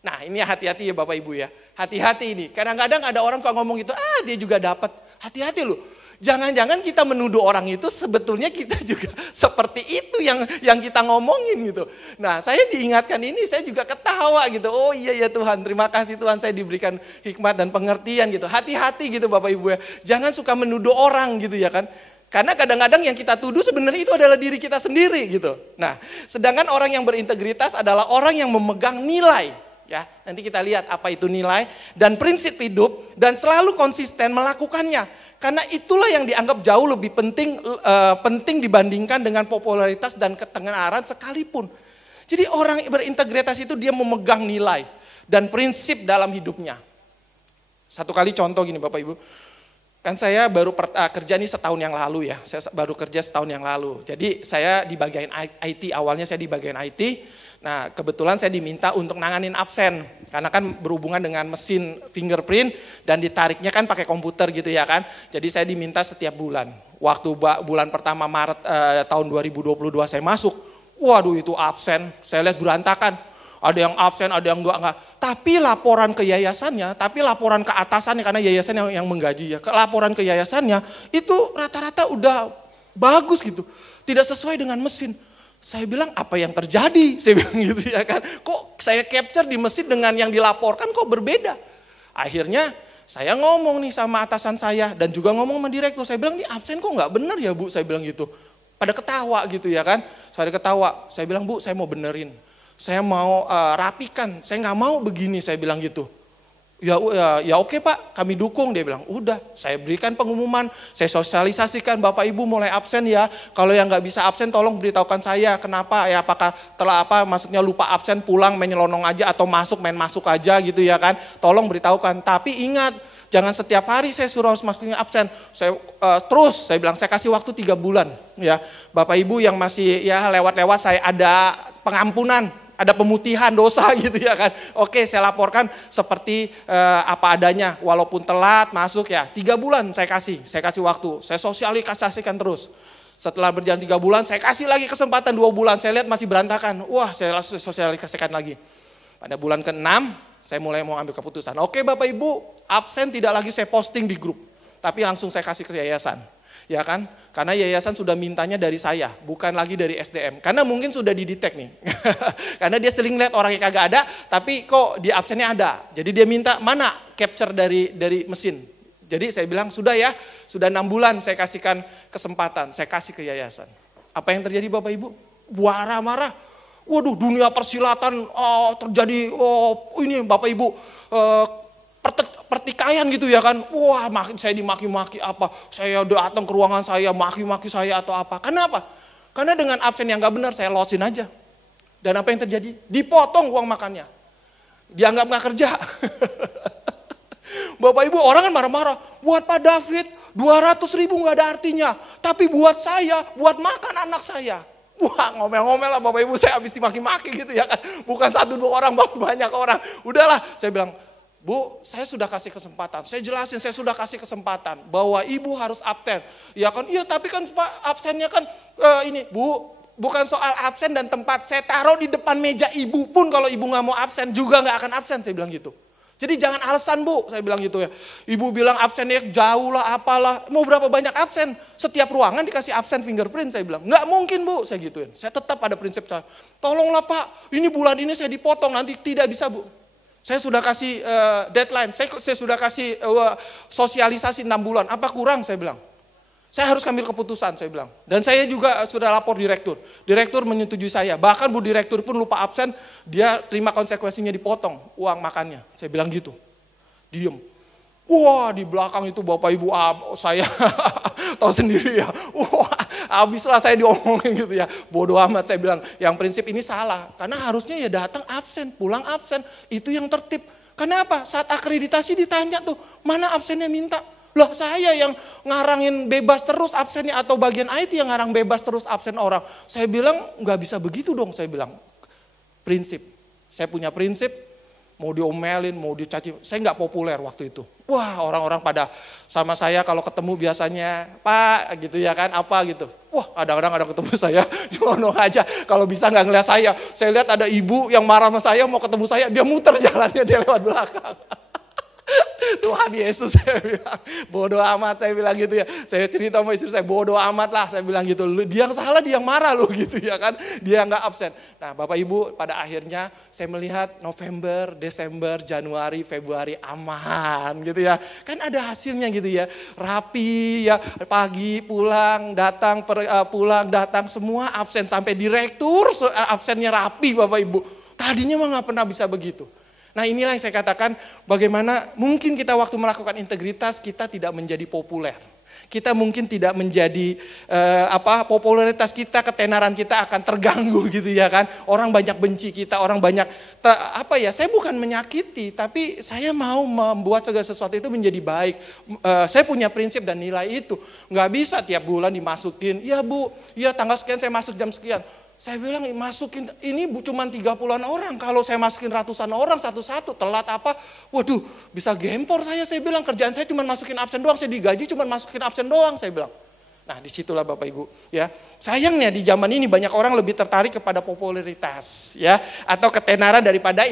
Nah, ini hati-hati ya Bapak Ibu ya. Hati-hati ini. Kadang-kadang ada orang kalau ngomong gitu, dia juga dapat. Hati-hati loh. Jangan-jangan kita menuduh orang itu sebetulnya kita juga seperti itu yang kita ngomongin gitu. Nah, saya diingatkan ini, saya juga ketawa gitu. Oh iya ya Tuhan, terima kasih Tuhan saya diberikan hikmat dan pengertian gitu. Hati-hati gitu Bapak Ibu ya. Jangan suka menuduh orang gitu ya kan. Karena kadang-kadang yang kita tuduh sebenarnya itu adalah diri kita sendiri gitu. Nah, sedangkan orang yang berintegritas adalah orang yang memegang nilai. Ya, nanti kita lihat apa itu nilai dan prinsip hidup dan selalu konsisten melakukannya. Karena itulah yang dianggap jauh lebih penting dibandingkan dengan popularitas dan ketenaran sekalipun. Jadi orang berintegritas itu dia memegang nilai dan prinsip dalam hidupnya. Satu kali contoh gini Bapak Ibu. Kan saya baru kerja nih setahun yang lalu ya, saya baru kerja setahun yang lalu. Jadi saya di bagian IT, awalnya saya di bagian IT. Nah kebetulan saya diminta untuk nanganin absen. Karena kan berhubungan dengan mesin fingerprint dan ditariknya kan pakai komputer gitu ya kan. Jadi saya diminta setiap bulan. Waktu bulan pertama Maret tahun 2022 saya masuk, waduh itu absen, saya lihat berantakan. Ada yang absen, ada yang enggak. Tapi laporan ke yayasannya, tapi laporan ke atasannya, karena yayasan yang menggaji ya. Laporan ke yayasannya, itu rata-rata udah bagus gitu. Tidak sesuai dengan mesin. Saya bilang, apa yang terjadi? Saya bilang gitu ya kan. Kok saya capture di mesin dengan yang dilaporkan kok berbeda? Akhirnya saya ngomong nih sama atasan saya, dan juga ngomong sama direktur. Saya bilang, ini absen kok nggak bener ya Bu? Saya bilang gitu. Pada ketawa gitu ya kan. Saya ketawa, saya bilang Bu saya mau benerin. Saya mau rapikan, saya nggak mau begini, saya bilang gitu. Ya oke Pak, kami dukung, dia bilang. Udah, saya berikan pengumuman, saya sosialisasikan Bapak Ibu mulai absen ya. Kalau yang nggak bisa absen tolong beritahukan saya, kenapa ya, apakah telah maksudnya lupa absen pulang main nyelonong aja atau main masuk aja gitu ya kan. Tolong beritahukan, tapi ingat jangan setiap hari saya suruh masukin absen. Saya saya bilang saya kasih waktu 3 bulan ya. Bapak Ibu yang masih ya lewat-lewat saya ada pengampunan, ada pemutihan dosa gitu ya kan. Oke saya laporkan seperti apa adanya. Walaupun telat masuk ya 3 bulan saya kasih waktu. Saya sosialisasikan terus. Setelah berjalan 3 bulan saya kasih lagi kesempatan 2 bulan. Saya lihat masih berantakan. Wah saya langsung sosialisasikan lagi. Pada bulan ke-6 saya mulai mau ambil keputusan. Oke Bapak Ibu absen tidak lagi saya posting di grup. Tapi langsung saya kasih ke yayasan. Ya kan, karena yayasan sudah mintanya dari saya, bukan lagi dari SDM. Karena mungkin sudah didetek nih, karena dia sering lihat orang yang kagak ada, tapi kok di absennya ada. Jadi dia minta mana capture dari mesin. Jadi saya bilang sudah ya, sudah 6 bulan saya kasihkan kesempatan, saya kasih ke yayasan. Apa yang terjadi Bapak Ibu? Marah-marah. Waduh dunia persilatan terjadi, ini Bapak Ibu, pertikaian gitu ya kan. Wah saya dimaki-maki apa, saya datang ke ruangan saya, maki-maki saya atau apa. Kenapa? Karena dengan absen yang gak benar saya losin aja. Dan apa yang terjadi? Dipotong uang makannya. Dianggap gak kerja. Bapak Ibu orang kan marah-marah. Buat Pak David 200.000 gak ada artinya. Tapi buat saya, buat makan anak saya. Wah ngomel-ngomel lah Bapak Ibu, saya habis dimaki-maki gitu ya kan. Bukan 1-2 orang, banyak orang. Udahlah saya bilang, Bu, saya sudah kasih kesempatan. Saya jelasin, saya sudah kasih kesempatan bahwa ibu harus absen. Ya kan, iya tapi kan Pak absennya kan ini, Bu, bukan soal absen dan tempat. Saya taruh di depan meja ibu pun kalau ibu nggak mau absen juga nggak akan absen. Saya bilang gitu. Jadi jangan alasan Bu, saya bilang gitu ya. Ibu bilang absennya jauh lah, apalah. Mau berapa banyak absen? Setiap ruangan dikasih absen fingerprint, saya bilang. Nggak mungkin Bu, saya gituin. Saya tetap ada prinsip saya. Tolonglah Pak, ini bulan ini saya dipotong, nanti tidak bisa Bu. Saya sudah kasih deadline, saya sudah kasih sosialisasi 6 bulan. Apa kurang? Saya bilang. Saya harus ambil keputusan, saya bilang. Dan saya juga sudah lapor direktur. Direktur menyetujui saya. Bahkan Bu Direktur pun lupa absen, dia terima konsekuensinya dipotong uang makannya. Saya bilang gitu. Diem. Wah di belakang itu Bapak Ibu saya tahu sendiri ya. Wah habislah saya diomongin gitu ya. Bodoh amat saya bilang. Yang prinsip ini salah. Karena harusnya ya datang absen, pulang absen. Itu yang tertib. Kenapa? Saat akreditasi ditanya tuh, mana absennya minta. Lah saya yang ngarangin bebas terus absennya atau bagian IT yang ngarang bebas terus absen orang. Saya bilang nggak bisa begitu dong, saya bilang. Prinsip. Saya punya prinsip. Mau diomelin, mau dicaci, saya nggak populer waktu itu. Wah orang-orang pada sama saya kalau ketemu biasanya, Pak gitu ya kan, apa gitu. Wah kadang-kadang ada ketemu saya, nyono aja kalau bisa nggak ngeliat saya. Saya lihat ada ibu yang marah sama saya, mau ketemu saya, dia muter jalannya, dia lewat belakang. Tuhan Yesus saya bilang, bodoh amat saya bilang gitu ya. Saya cerita sama istri saya, bodoh amat lah saya bilang gitu. Dia yang salah, dia yang marah loh gitu ya kan. Dia nggak absen. Nah Bapak Ibu pada akhirnya saya melihat November, Desember, Januari, Februari aman gitu ya. Kan ada hasilnya gitu ya. Rapi ya, pagi pulang, datang, pulang, datang semua absen. Sampai direktur absennya rapi Bapak Ibu. Tadinya mah nggak pernah bisa begitu. Nah inilah yang saya katakan bagaimana mungkin kita waktu melakukan integritas kita tidak menjadi populer. Kita mungkin tidak menjadi popularitas kita, ketenaran kita akan terganggu gitu ya kan. Orang banyak benci kita, orang banyak saya bukan menyakiti, tapi saya mau membuat segala sesuatu itu menjadi baik. Saya punya prinsip dan nilai itu. Nggak bisa tiap bulan dimasukin, ya Bu, ya tanggal sekian saya masuk jam sekian. Saya bilang masukin ini cuma 30-an orang, kalau saya masukin ratusan orang satu-satu telat waduh bisa gempor saya bilang kerjaan saya cuma masukin absen doang, saya digaji cuma masukin absen doang saya bilang. Nah disitulah Bapak Ibu ya, sayangnya di zaman ini banyak orang lebih tertarik kepada popularitas ya, atau ketenaran daripada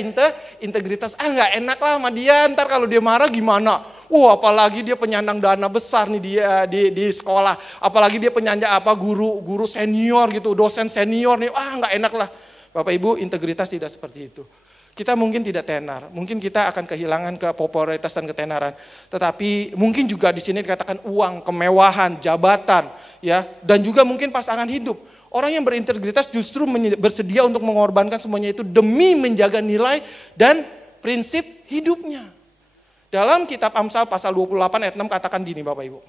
integritas. Nggak enak lah sama dia, ntar kalau dia marah gimana? Apalagi dia penyandang dana besar nih dia di sekolah, apalagi dia penyandang guru senior gitu, dosen senior nih, nggak enak lah. Bapak Ibu, integritas tidak seperti itu. Kita mungkin tidak tenar, mungkin kita akan kehilangan popularitas dan ketenaran. Tetapi mungkin juga di sini dikatakan uang, kemewahan, jabatan, ya, dan juga mungkin pasangan hidup. Orang yang berintegritas justru bersedia untuk mengorbankan semuanya itu demi menjaga nilai dan prinsip hidupnya. Dalam kitab Amsal pasal 28 ayat 6 katakan gini Bapak Ibu.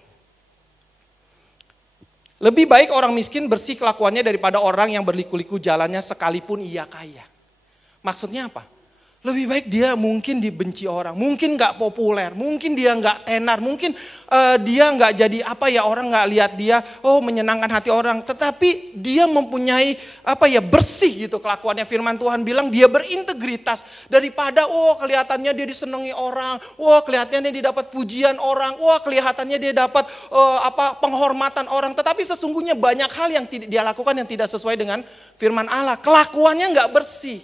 Lebih baik orang miskin bersih kelakuannya daripada orang yang berliku-liku jalannya sekalipun ia kaya. Maksudnya apa? Lebih baik dia mungkin dibenci orang, mungkin gak populer, mungkin dia gak tenar, mungkin dia gak jadi orang gak lihat dia, menyenangkan hati orang. Tetapi dia mempunyai bersih gitu kelakuannya. Firman Tuhan bilang dia berintegritas daripada kelihatannya dia disenangi orang, kelihatannya dia dapat pujian orang, kelihatannya dia dapat penghormatan orang. Tetapi sesungguhnya banyak hal yang dia lakukan yang tidak sesuai dengan firman Allah. Kelakuannya gak bersih.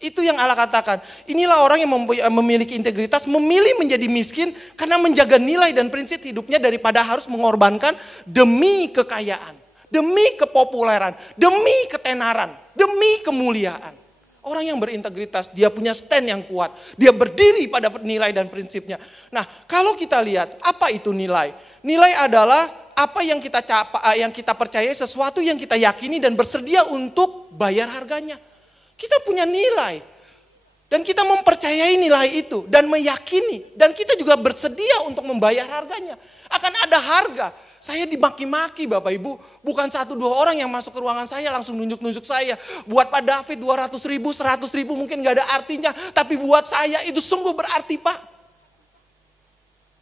Itu yang Allah katakan. Inilah orang yang memiliki integritas, memilih menjadi miskin karena menjaga nilai dan prinsip hidupnya daripada harus mengorbankan demi kekayaan, demi kepopuleran, demi ketenaran, demi kemuliaan. Orang yang berintegritas, dia punya stand yang kuat. Dia berdiri pada nilai dan prinsipnya. Nah, kalau kita lihat, apa itu nilai? Nilai adalah apa yang kita percayai, sesuatu yang kita yakini dan bersedia untuk bayar harganya. Kita punya nilai dan kita mempercayai nilai itu dan meyakini dan kita juga bersedia untuk membayar harganya. Akan ada harga. Saya dimaki-maki Bapak Ibu, bukan 1-2 orang yang masuk ke ruangan saya langsung nunjuk-nunjuk saya. Buat Pak David 200.000, 100.000 mungkin gak ada artinya, tapi buat saya itu sungguh berarti Pak.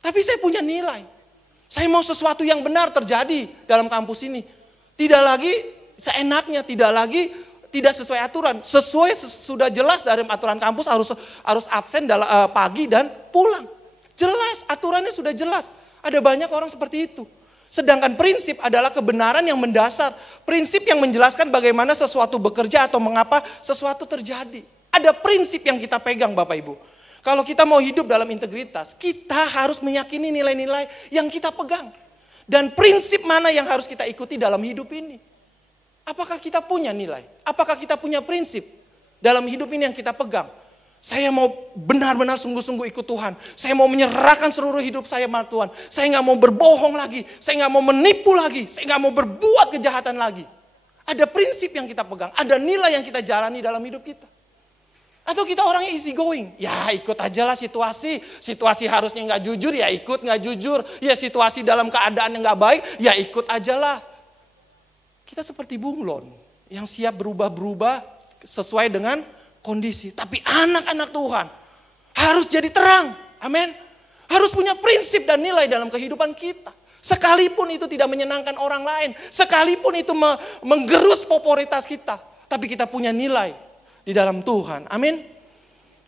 Tapi saya punya nilai. Saya mau sesuatu yang benar terjadi dalam kampus ini. Tidak lagi seenaknya, tidak sesuai aturan, sudah jelas dari aturan kampus harus absen pagi dan pulang. Jelas, aturannya sudah jelas. Ada banyak orang seperti itu. Sedangkan prinsip adalah kebenaran yang mendasar. Prinsip yang menjelaskan bagaimana sesuatu bekerja atau mengapa sesuatu terjadi. Ada prinsip yang kita pegang Bapak Ibu. Kalau kita mau hidup dalam integritas, kita harus meyakini nilai-nilai yang kita pegang. Dan prinsip mana yang harus kita ikuti dalam hidup ini. Apakah kita punya nilai? Apakah kita punya prinsip dalam hidup ini yang kita pegang? Saya mau benar-benar sungguh-sungguh ikut Tuhan. Saya mau menyerahkan seluruh hidup saya sama Tuhan. Saya gak mau berbohong lagi. Saya gak mau menipu lagi. Saya gak mau berbuat kejahatan lagi. Ada prinsip yang kita pegang. Ada nilai yang kita jalani dalam hidup kita. Atau kita orangnya easy going. Ya ikut aja lah situasi. Situasi harusnya gak jujur, ya ikut gak jujur. Ya situasi dalam keadaan yang gak baik, ya ikut aja lah. Kita seperti bunglon yang siap berubah-berubah sesuai dengan kondisi. Tapi anak-anak Tuhan harus jadi terang. Amin. Harus punya prinsip dan nilai dalam kehidupan kita. Sekalipun itu tidak menyenangkan orang lain. Sekalipun itu menggerus popularitas kita. Tapi kita punya nilai di dalam Tuhan. Amin.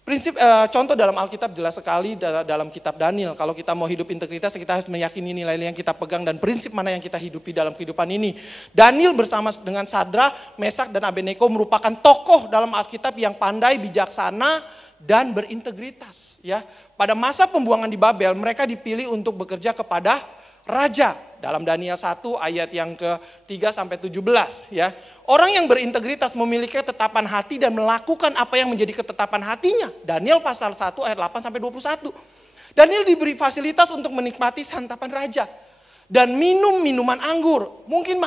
Prinsip contoh dalam Alkitab jelas sekali dalam kitab Daniel. Kalau kita mau hidup integritas, kita harus meyakini nilai-nilai yang kita pegang dan prinsip mana yang kita hidupi dalam kehidupan ini. Daniel bersama dengan Sadra, Mesak dan Abednego merupakan tokoh dalam Alkitab yang pandai, bijaksana dan berintegritas. Ya, pada masa pembuangan di Babel, mereka dipilih untuk bekerja kepada raja. Dalam Daniel 1 ayat yang ke-3 sampai 17 ya. Orang yang berintegritas memiliki ketetapan hati dan melakukan apa yang menjadi ketetapan hatinya. Daniel pasal 1 ayat 8 sampai 21. Daniel diberi fasilitas untuk menikmati santapan raja dan minum minuman anggur. Mungkin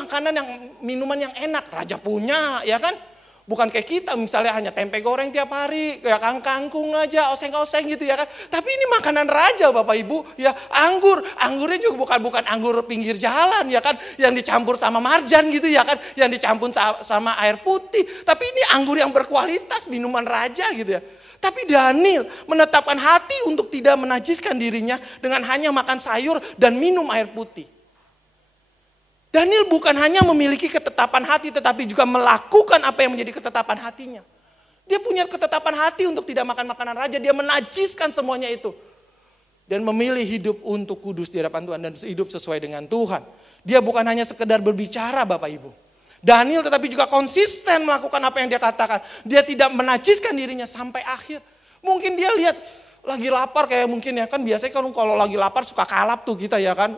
minuman yang enak, raja punya ya kan. Bukan kayak kita misalnya hanya tempe goreng tiap hari, kayak kangkung aja, oseng-oseng gitu ya kan. Tapi ini makanan raja Bapak Ibu, ya anggurnya juga bukan anggur pinggir jalan ya kan, yang dicampur sama marjan gitu ya kan, yang dicampur sama air putih. Tapi ini anggur yang berkualitas, minuman raja gitu ya. Tapi Daniel menetapkan hati untuk tidak menajiskan dirinya dengan hanya makan sayur dan minum air putih. Daniel bukan hanya memiliki ketetapan hati tetapi juga melakukan apa yang menjadi ketetapan hatinya. Dia punya ketetapan hati untuk tidak makan makanan raja, dia menajiskan semuanya itu. Dan memilih hidup untuk kudus di hadapan Tuhan dan hidup sesuai dengan Tuhan. Dia bukan hanya sekedar berbicara Bapak Ibu. Daniel tetapi juga konsisten melakukan apa yang dia katakan. Dia tidak menajiskan dirinya sampai akhir. Mungkin dia lihat lagi lapar kayak mungkin ya kan, biasanya kan kalau lagi lapar suka kalap tuh kita ya kan.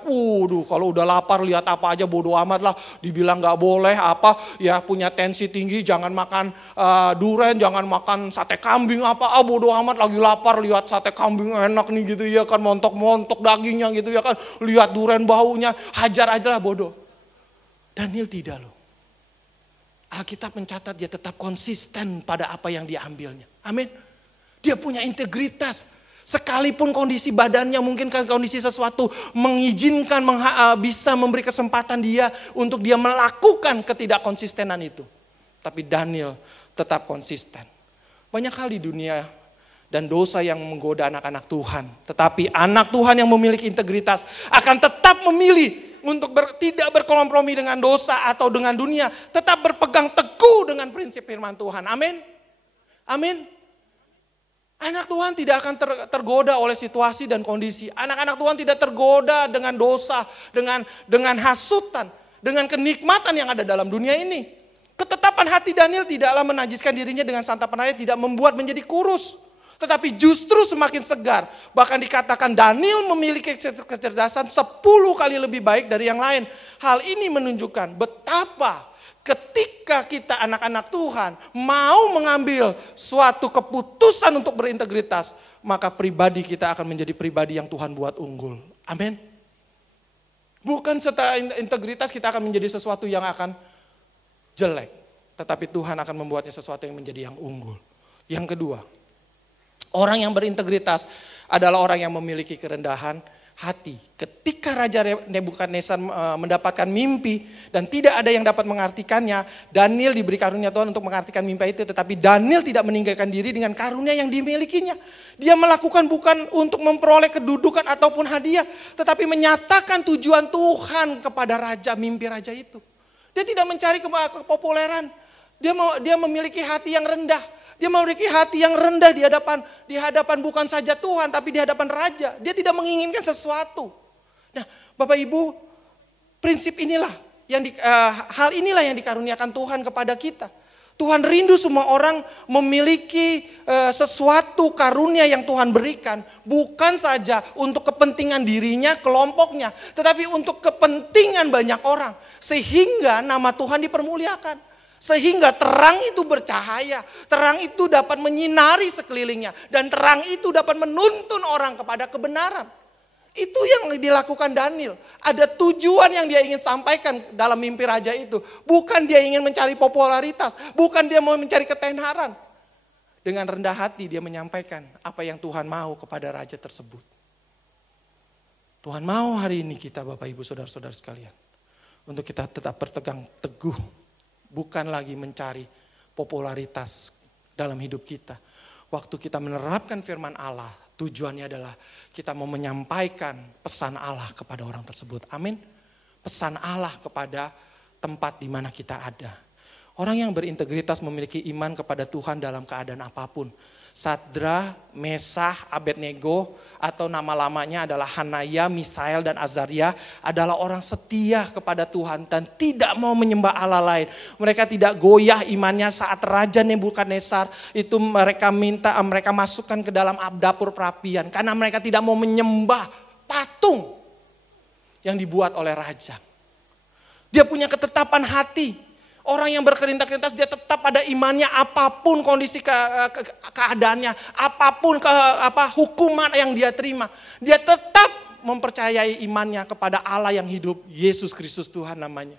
Kalau udah lapar lihat apa aja bodo amat lah. Dibilang gak boleh apa ya, punya tensi tinggi jangan makan duren, jangan makan sate kambing apa. Bodo amat lagi lapar lihat sate kambing enak nih gitu ya kan, montok-montok dagingnya gitu ya kan. Lihat duren baunya, hajar aja lah bodoh. Daniel tidak loh. Alkitab mencatat dia tetap konsisten pada apa yang diambilnya. Amin. Dia punya integritas. Sekalipun kondisi badannya mungkin kondisi sesuatu mengizinkan bisa memberi kesempatan dia untuk dia melakukan ketidakkonsistenan itu. Tapi Daniel tetap konsisten. Banyak hal di dunia dan dosa yang menggoda anak-anak Tuhan. Tetapi anak Tuhan yang memiliki integritas akan tetap memilih untuk tidak berkompromi dengan dosa atau dengan dunia. Tetap berpegang teguh dengan prinsip firman Tuhan. Amin. Amin. Anak Tuhan tidak akan tergoda oleh situasi dan kondisi. Anak-anak Tuhan tidak tergoda dengan dosa, dengan hasutan, dengan kenikmatan yang ada dalam dunia ini. Ketetapan hati Daniel tidaklah menajiskan dirinya dengan santapan air, tidak membuat menjadi kurus. Tetapi justru semakin segar. Bahkan dikatakan Daniel memiliki kecerdasan 10 kali lebih baik dari yang lain. Hal ini menunjukkan betapa ketika kita anak-anak Tuhan mau mengambil suatu keputusan untuk berintegritas, maka pribadi kita akan menjadi pribadi yang Tuhan buat unggul. Amin. Bukan setelah integritas kita akan menjadi sesuatu yang akan jelek, tetapi Tuhan akan membuatnya sesuatu yang menjadi yang unggul. Yang kedua, orang yang berintegritas adalah orang yang memiliki kerendahan hati. Ketika Raja Nebukadnezar mendapatkan mimpi dan tidak ada yang dapat mengartikannya, Daniel diberi karunia Tuhan untuk mengartikan mimpi itu, tetapi Daniel tidak meninggalkan diri dengan karunia yang dimilikinya. Dia melakukan bukan untuk memperoleh kedudukan ataupun hadiah, tetapi menyatakan tujuan Tuhan kepada raja, mimpi raja itu. Dia tidak mencari kepopuleran. Dia memiliki hati yang rendah. Dia memiliki hati yang rendah di hadapan bukan saja Tuhan, tapi di hadapan raja. Dia tidak menginginkan sesuatu. Nah, Bapak Ibu, prinsip inilah hal inilah yang dikaruniakan Tuhan kepada kita. Tuhan rindu semua orang memiliki sesuatu karunia yang Tuhan berikan, bukan saja untuk kepentingan dirinya, kelompoknya, tetapi untuk kepentingan banyak orang, sehingga nama Tuhan dipermuliakan. Sehingga terang itu bercahaya, terang itu dapat menyinari sekelilingnya, dan terang itu dapat menuntun orang kepada kebenaran. Itu yang dilakukan Daniel. Ada tujuan yang dia ingin sampaikan dalam mimpi raja itu. Bukan dia ingin mencari popularitas, bukan dia mau mencari ketenaran. Dengan rendah hati dia menyampaikan apa yang Tuhan mau kepada raja tersebut. Tuhan mau hari ini kita Bapak Ibu Saudara-saudara sekalian, untuk kita tetap bertegang teguh. Bukan lagi mencari popularitas dalam hidup kita. Waktu kita menerapkan firman Allah, tujuannya adalah kita mau menyampaikan pesan Allah kepada orang tersebut. Amin. Pesan Allah kepada tempat di mana kita ada. Orang yang berintegritas memiliki iman kepada Tuhan dalam keadaan apapun. Sadra, Mesah, Abednego atau nama lamanya adalah Hanaya, Misael dan Azaria adalah orang setia kepada Tuhan dan tidak mau menyembah Allah lain. Mereka tidak goyah imannya saat Raja Nebukadnezar itu mereka masukkan ke dalam dapur perapian karena mereka tidak mau menyembah patung yang dibuat oleh raja. Dia punya ketetapan hati. Orang yang berintegritas dia tetap pada imannya apapun kondisi keadaannya, apapun hukuman yang dia terima. Dia tetap mempercayai imannya kepada Allah yang hidup, Yesus Kristus Tuhan namanya.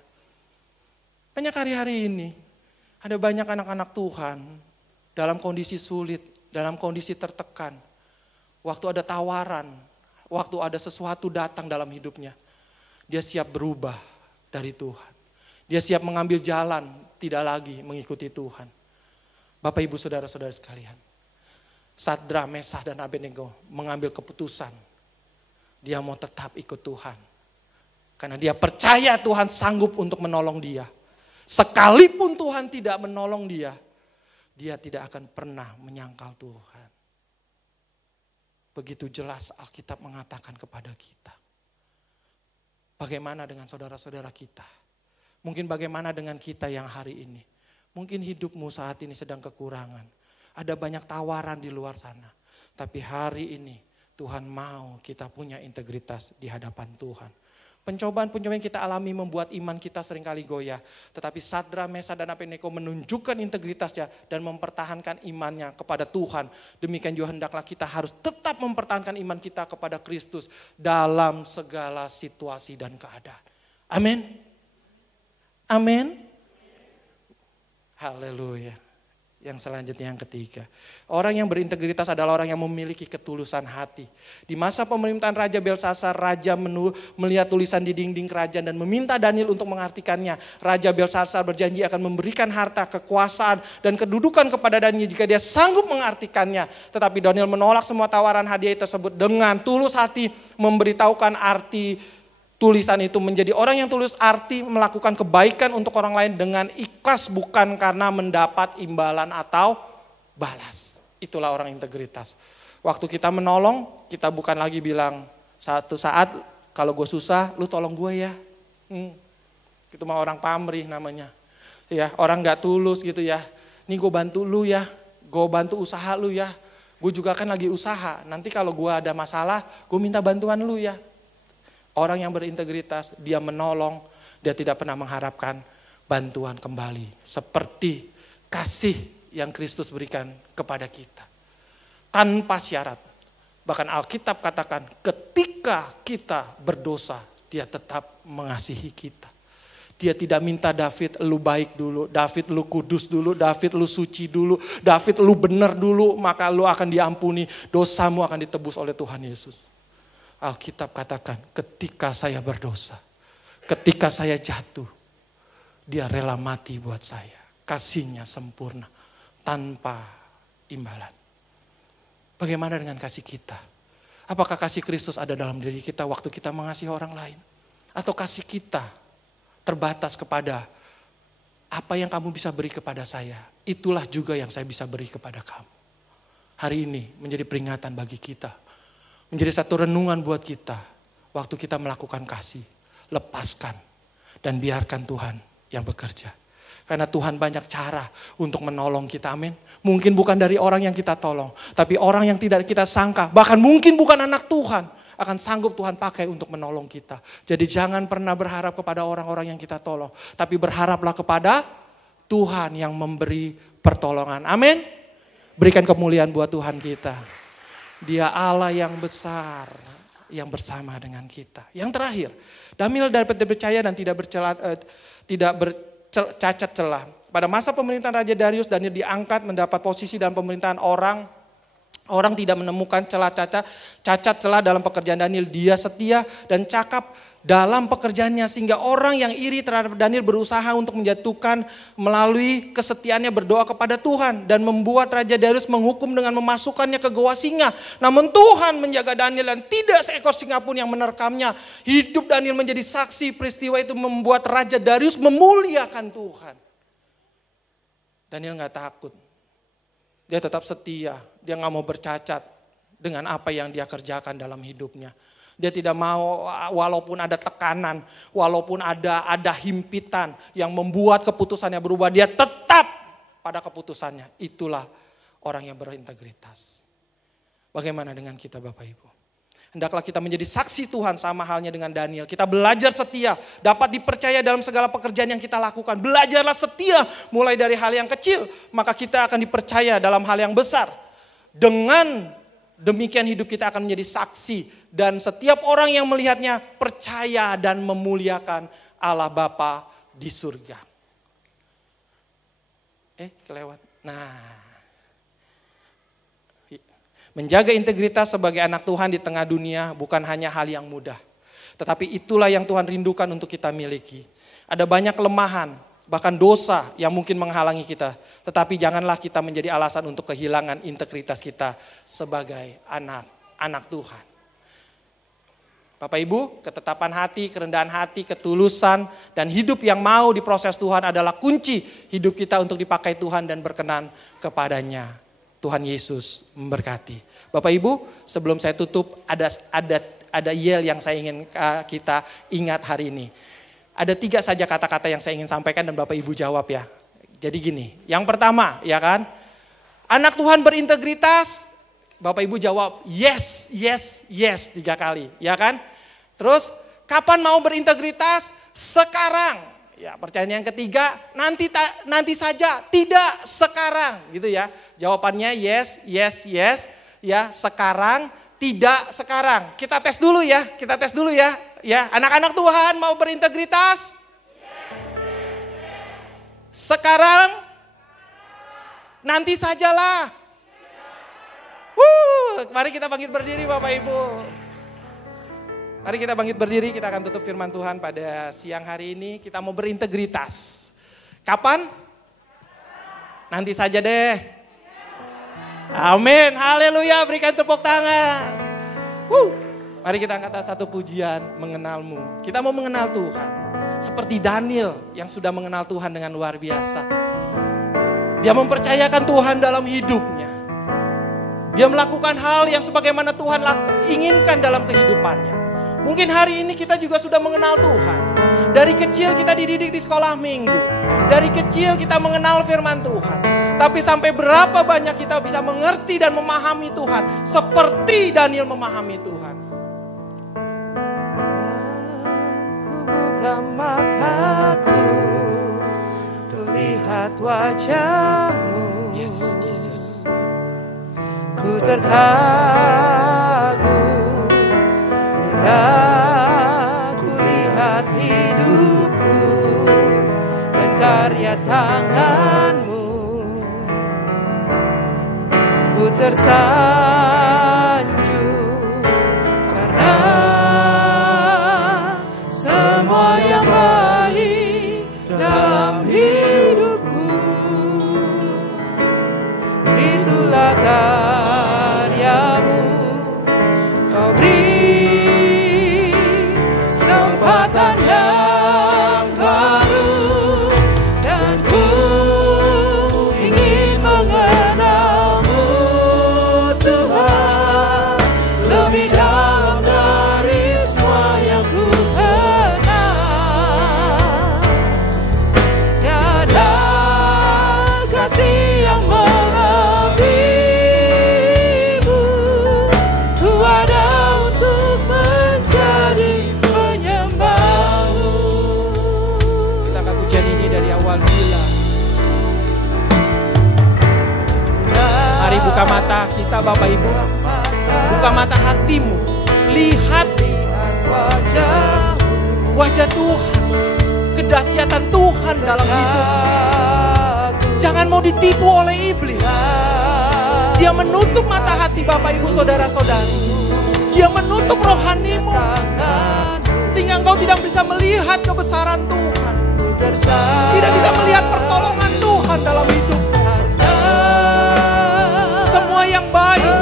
Banyak hari-hari ini Ada banyak anak-anak Tuhan dalam kondisi sulit, dalam kondisi tertekan. Waktu ada tawaran, waktu ada sesuatu datang dalam hidupnya, dia siap berubah dari Tuhan. Dia siap mengambil jalan, tidak lagi mengikuti Tuhan. Bapak, Ibu, Saudara-saudara sekalian. Sadra, Mesah, dan Abednego mengambil keputusan. Dia mau tetap ikut Tuhan. Karena dia percaya Tuhan sanggup untuk menolong dia. Sekalipun Tuhan tidak menolong dia, dia tidak akan pernah menyangkal Tuhan. Begitu jelas Alkitab mengatakan kepada kita. Bagaimana dengan saudara-saudara kita? Mungkin bagaimana dengan kita yang hari ini? Mungkin hidupmu saat ini sedang kekurangan. Ada banyak tawaran di luar sana. Tapi hari ini Tuhan mau kita punya integritas di hadapan Tuhan. Pencobaan-pencobaan yang kita alami membuat iman kita seringkali goyah. Tetapi Sadra, Mesah, dan Abednego menunjukkan integritasnya dan mempertahankan imannya kepada Tuhan. Demikian juga hendaklah kita harus tetap mempertahankan iman kita kepada Kristus dalam segala situasi dan keadaan. Amin. Amin. Haleluya. Yang selanjutnya yang ketiga. Orang yang berintegritas adalah orang yang memiliki ketulusan hati. Di masa pemerintahan Raja Belsasar, Raja melihat tulisan di dinding kerajaan dan meminta Daniel untuk mengartikannya. Raja Belsasar berjanji akan memberikan harta, kekuasaan, dan kedudukan kepada Daniel jika dia sanggup mengartikannya. Tetapi Daniel menolak semua tawaran hadiah tersebut dengan tulus hati memberitahukan arti tulisan itu, menjadi orang yang tulus arti melakukan kebaikan untuk orang lain dengan ikhlas, bukan karena mendapat imbalan atau balas. Itulah orang integritas. Waktu kita menolong, kita bukan lagi bilang satu saat kalau gue susah, lu tolong gue ya. Itu mah orang pamrih namanya. Ya, orang gak tulus gitu ya. Nih gue bantu lu ya, gue bantu usaha lu ya. Gue juga kan lagi usaha, nanti kalau gue ada masalah, gue minta bantuan lu ya. Orang yang berintegritas, dia menolong, dia tidak pernah mengharapkan bantuan kembali. Seperti kasih yang Kristus berikan kepada kita. Tanpa syarat. Bahkan Alkitab katakan ketika kita berdosa, dia tetap mengasihi kita. Dia tidak minta David lu baik dulu, David lu kudus dulu, David lu suci dulu, David lu benar dulu, maka lu akan diampuni, dosamu akan ditebus oleh Tuhan Yesus. Alkitab katakan ketika saya berdosa, ketika saya jatuh, dia rela mati buat saya. Kasihnya sempurna, tanpa imbalan. Bagaimana dengan kasih kita? Apakah kasih Kristus ada dalam diri kita waktu kita mengasihi orang lain? Atau kasih kita terbatas kepada apa yang kamu bisa beri kepada saya? Itulah juga yang saya bisa beri kepada kamu. Hari ini menjadi peringatan bagi kita. Menjadi satu renungan buat kita. Waktu kita melakukan kasih, lepaskan dan biarkan Tuhan yang bekerja. Karena Tuhan banyak cara untuk menolong kita, amin. Mungkin bukan dari orang yang kita tolong, tapi orang yang tidak kita sangka, bahkan mungkin bukan anak Tuhan, akan sanggup Tuhan pakai untuk menolong kita. Jadi jangan pernah berharap kepada orang-orang yang kita tolong, tapi berharaplah kepada Tuhan yang memberi pertolongan, amin. Berikan kemuliaan buat Tuhan kita. Dia Allah yang besar, yang bersama dengan kita. Yang terakhir, Daniel dapat dipercaya dan tidak bercacat celah. Pada masa pemerintahan Raja Darius, Daniel diangkat mendapat posisi dalam pemerintahan orang. Orang tidak menemukan cacat celah dalam pekerjaan Daniel. Dia setia dan cakap dalam pekerjaannya sehingga orang yang iri terhadap Daniel berusaha untuk menjatuhkan melalui kesetiaannya berdoa kepada Tuhan dan membuat Raja Darius menghukum dengan memasukkannya ke goa singa. Namun Tuhan menjaga Daniel dan tidak seekor singa pun yang menerkamnya. Hidup Daniel menjadi saksi peristiwa itu membuat Raja Darius memuliakan Tuhan. Daniel gak takut. Dia tetap setia, dia gak mau bercacat dengan apa yang dia kerjakan dalam hidupnya. Dia tidak mau walaupun ada tekanan, walaupun ada himpitan yang membuat keputusannya berubah. Dia tetap pada keputusannya. Itulah orang yang berintegritas. Bagaimana dengan kita Bapak Ibu? Hendaklah kita menjadi saksi Tuhan sama halnya dengan Daniel. Kita belajar setia, dapat dipercaya dalam segala pekerjaan yang kita lakukan. Belajarlah setia mulai dari hal yang kecil, maka kita akan dipercaya dalam hal yang besar. Dengan demikian hidup kita akan menjadi saksi dan setiap orang yang melihatnya percaya dan memuliakan Allah Bapa di surga. Kelewat. Nah. Menjaga integritas sebagai anak Tuhan di tengah dunia bukan hanya hal yang mudah. Tetapi itulah yang Tuhan rindukan untuk kita miliki. Ada banyak kelemahan, bahkan dosa yang mungkin menghalangi kita. Tetapi janganlah kita menjadi alasan untuk kehilangan integritas kita sebagai anak Tuhan. Bapak Ibu, ketetapan hati, kerendahan hati, ketulusan, dan hidup yang mau diproses Tuhan adalah kunci hidup kita untuk dipakai Tuhan dan berkenan kepadanya. Tuhan Yesus memberkati. Bapak Ibu, sebelum saya tutup ada yel yang saya ingin kita ingat hari ini. Ada 3 saja kata-kata yang saya ingin sampaikan dan Bapak Ibu jawab ya. Jadi gini, yang pertama ya kan, anak Tuhan berintegritas, Bapak Ibu jawab yes, yes, yes 3 kali ya kan. Terus kapan mau berintegritas? Sekarang. Ya, pertanyaan yang ketiga, nanti saja, tidak sekarang, gitu ya. Jawabannya yes, yes, yes, ya sekarang, tidak sekarang. Kita tes dulu ya, Ya, anak-anak Tuhan mau berintegritas? Sekarang, nanti sajalah. Mari kita bangkit berdiri Bapak Ibu. Mari kita bangkit berdiri, kita akan tutup firman Tuhan pada siang hari ini. Kita mau berintegritas. Kapan? Nanti saja deh. Amin, haleluya, berikan tepuk tangan. Mari kita angkat satu pujian, mengenalmu. Kita mau mengenal Tuhan. Seperti Daniel yang sudah mengenal Tuhan dengan luar biasa. Dia mempercayakan Tuhan dalam hidupnya. Dia melakukan hal yang sebagaimana Tuhan inginkan dalam kehidupannya. Mungkin hari ini kita juga sudah mengenal Tuhan. Dari kecil kita dididik di sekolah minggu. Dari kecil kita mengenal firman Tuhan. Tapi sampai berapa banyak kita bisa mengerti dan memahami Tuhan. Seperti Daniel memahami Tuhan. Ku buka mataku, lihat wajah-Mu. Yes, Jesus. Ku terkagum. Ku lihat hidupku dan karya tangan-Mu. Ku tersanjung karena semua yang baik dalam hidupku. Itulah karya-Mu. Kau beri kesempatan yang baru dan ku ingin mengenal-Mu Tuhan lebih dalam dari semua yang ku kenal. Tiada kasih yang melebihi-Mu, ku ada untuk menjadi penyembah-Mu. Kita akan pujian ini dari awal bila. Mari buka mata kita Bapak Ibu. Buka mata hatimu. Lihat wajah Tuhan. Kedahsyatan Tuhan dalam hidup. Jangan mau ditipu oleh iblis. Dia menutup mata hati Bapak Ibu saudara-saudari. Dia menutup rohanimu. Sehingga engkau tidak bisa melihat kebesaran Tuhan. Tidak bisa melihat pertolongan Tuhan dalam hidupmu. Semua yang baik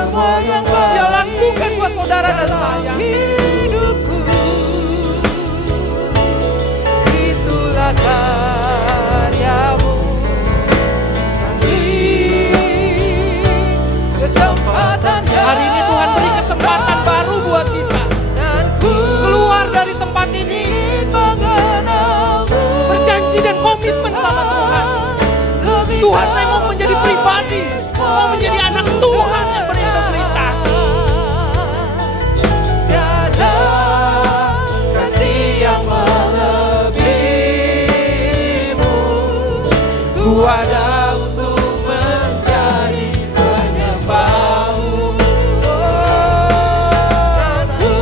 Dia lakukan buat saudara dan saya. Itulah karya-Mu. Kesempatan Hari ini Tuhan beri kesempatan baru buat kita. Keluar dari tempat ini. Berjanji dan komitmen sama Tuhan. Tuhan, saya mau menjadi pribadi. Mau menjadi anak Tuhan yang berintegritas. Tiada kasih yang melebihi-Mu, Ku ada untuk menjadi penyembah-Mu. dan ku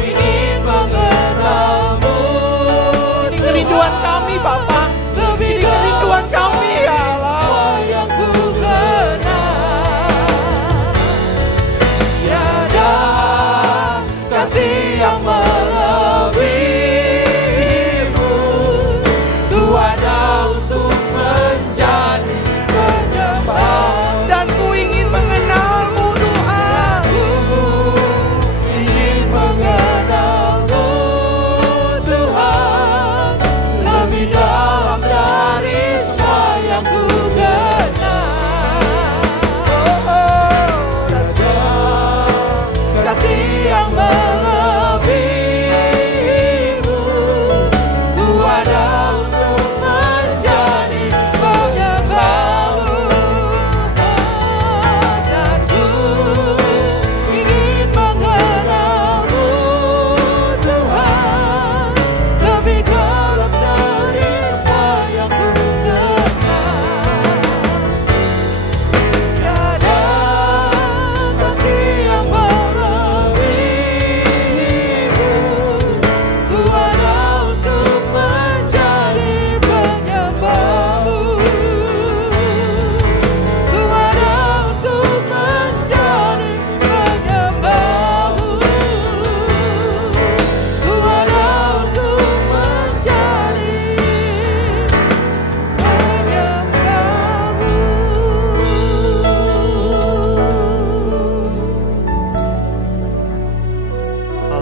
ingin mengenal-Mu. Ini kerinduan kami Bapa. Ini kerinduan kami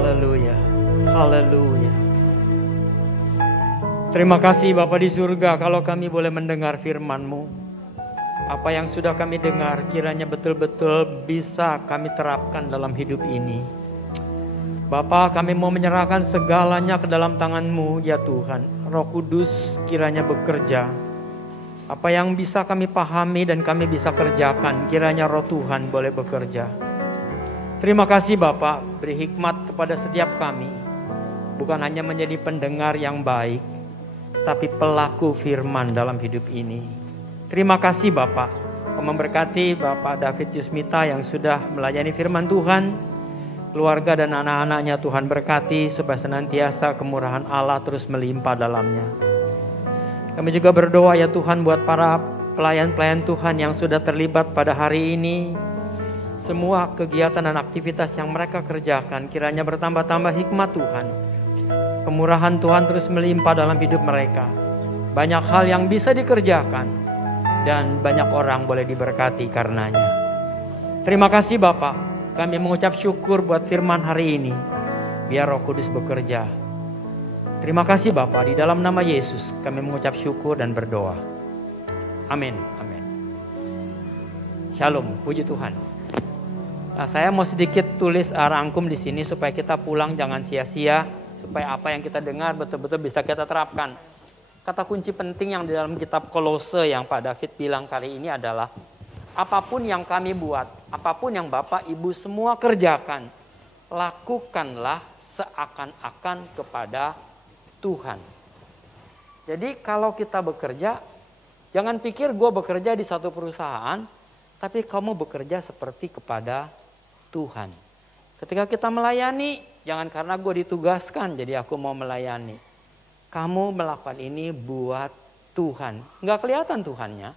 Haleluya. Haleluya. Terima kasih Bapa di surga kalau kami boleh mendengar firman-Mu. Apa yang sudah kami dengar kiranya betul-betul bisa kami terapkan dalam hidup ini. Bapa, kami mau menyerahkan segalanya ke dalam tangan-Mu ya Tuhan. Roh Kudus kiranya bekerja. Apa yang bisa kami pahami dan kami bisa kerjakan, kiranya Roh Tuhan boleh bekerja. Terima kasih Bapa, beri hikmat kepada setiap kami. Bukan hanya menjadi pendengar yang baik, tapi pelaku firman dalam hidup ini. Terima kasih Bapak, Kau memberkati Bapak David Yusmita yang sudah melayani firman Tuhan. Keluarga dan anak-anaknya Tuhan berkati supaya senantiasa kemurahan Allah terus melimpah dalamnya. Kami juga berdoa ya Tuhan buat para pelayan-pelayan Tuhan yang sudah terlibat pada hari ini. Semua kegiatan dan aktivitas yang mereka kerjakan kiranya bertambah-tambah hikmat Tuhan. Kemurahan Tuhan terus melimpah dalam hidup mereka. Banyak hal yang bisa dikerjakan dan banyak orang boleh diberkati karenanya. Terima kasih Bapak. Kami mengucap syukur buat firman hari ini. Biar Roh Kudus bekerja. Terima kasih Bapa, di dalam nama Yesus kami mengucap syukur dan berdoa. Amin. Amin. Shalom, puji Tuhan. Nah, saya mau sedikit tulis rangkum di sini supaya kita pulang jangan sia-sia, supaya apa yang kita dengar betul-betul bisa kita terapkan. Kata kunci penting yang di dalam kitab Kolose yang Pak David bilang kali ini adalah apapun yang kami buat, apapun yang Bapak Ibu semua kerjakan, lakukanlah seakan-akan kepada Tuhan. Jadi kalau kita bekerja, jangan pikir gue bekerja di satu perusahaan, tapi kamu bekerja seperti kepada Tuhan. Ketika kita melayani, jangan karena gue ditugaskan jadi aku mau melayani. Kamu melakukan ini buat Tuhan. Nggak kelihatan Tuhannya.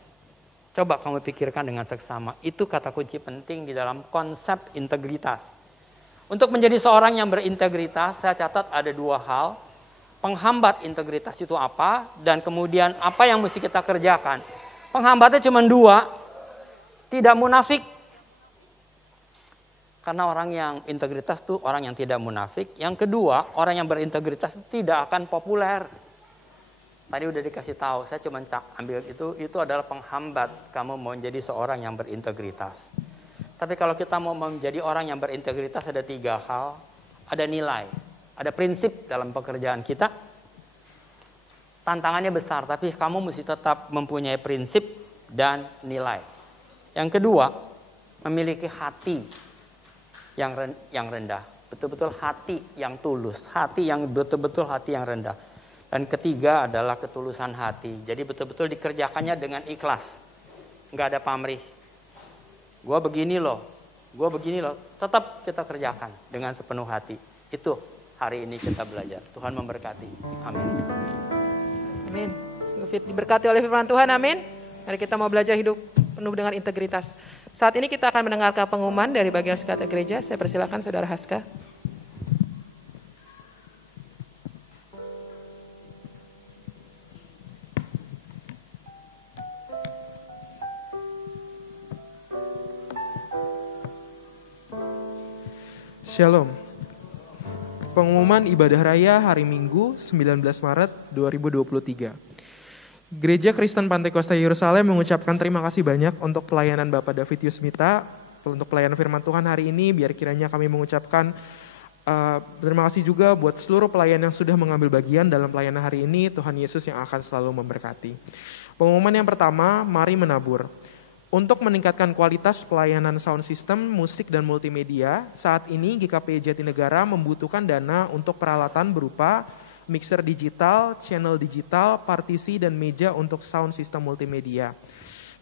Coba kamu pikirkan dengan seksama. Itu kata kunci penting di dalam konsep integritas. Untuk menjadi seorang yang berintegritas, saya catat ada dua hal. Penghambat integritas itu apa? Dan kemudian apa yang mesti kita kerjakan? Penghambatnya cuma dua. Tidak munafik. Karena orang yang integritas itu orang yang tidak munafik. Yang kedua, orang yang berintegritas itu tidak akan populer. Tadi udah dikasih tahu, saya cuma ambil itu adalah penghambat kamu mau menjadi seorang yang berintegritas. Tapi kalau kita mau menjadi orang yang berintegritas ada tiga hal. Ada nilai, ada prinsip dalam pekerjaan kita. Tantangannya besar, tapi kamu mesti tetap mempunyai prinsip dan nilai. Yang kedua, memiliki hati yang rendah. Betul-betul hati yang tulus, hati yang betul-betul hati yang rendah. Dan ketiga adalah ketulusan hati. Jadi betul-betul dikerjakannya dengan ikhlas. Enggak ada pamrih. Gue begini loh. Tetap kita kerjakan dengan sepenuh hati. Itu hari ini kita belajar. Tuhan memberkati. Amin. Amin. Diberkati oleh firman Tuhan, amin. Mari kita mau belajar hidup penuh dengan integritas. Saat ini kita akan mendengarkan pengumuman dari bagian sekretariat gereja. Saya persilakan Saudara Haska. Shalom. Pengumuman ibadah raya hari Minggu 19 Maret 2023. Gereja Kristen Pantai Kosta Yerusalem mengucapkan terima kasih banyak untuk pelayanan Bapak David Yusmita untuk pelayanan firman Tuhan hari ini. Biar kiranya kami mengucapkan terima kasih juga buat seluruh pelayan yang sudah mengambil bagian dalam pelayanan hari ini. Tuhan Yesus yang akan selalu memberkati. Pengumuman yang pertama, mari menabur. Untuk meningkatkan kualitas pelayanan sound system, musik, dan multimedia, saat ini GKP Jatinegara membutuhkan dana untuk peralatan berupa mixer digital, channel digital, partisi, dan meja untuk sound system multimedia.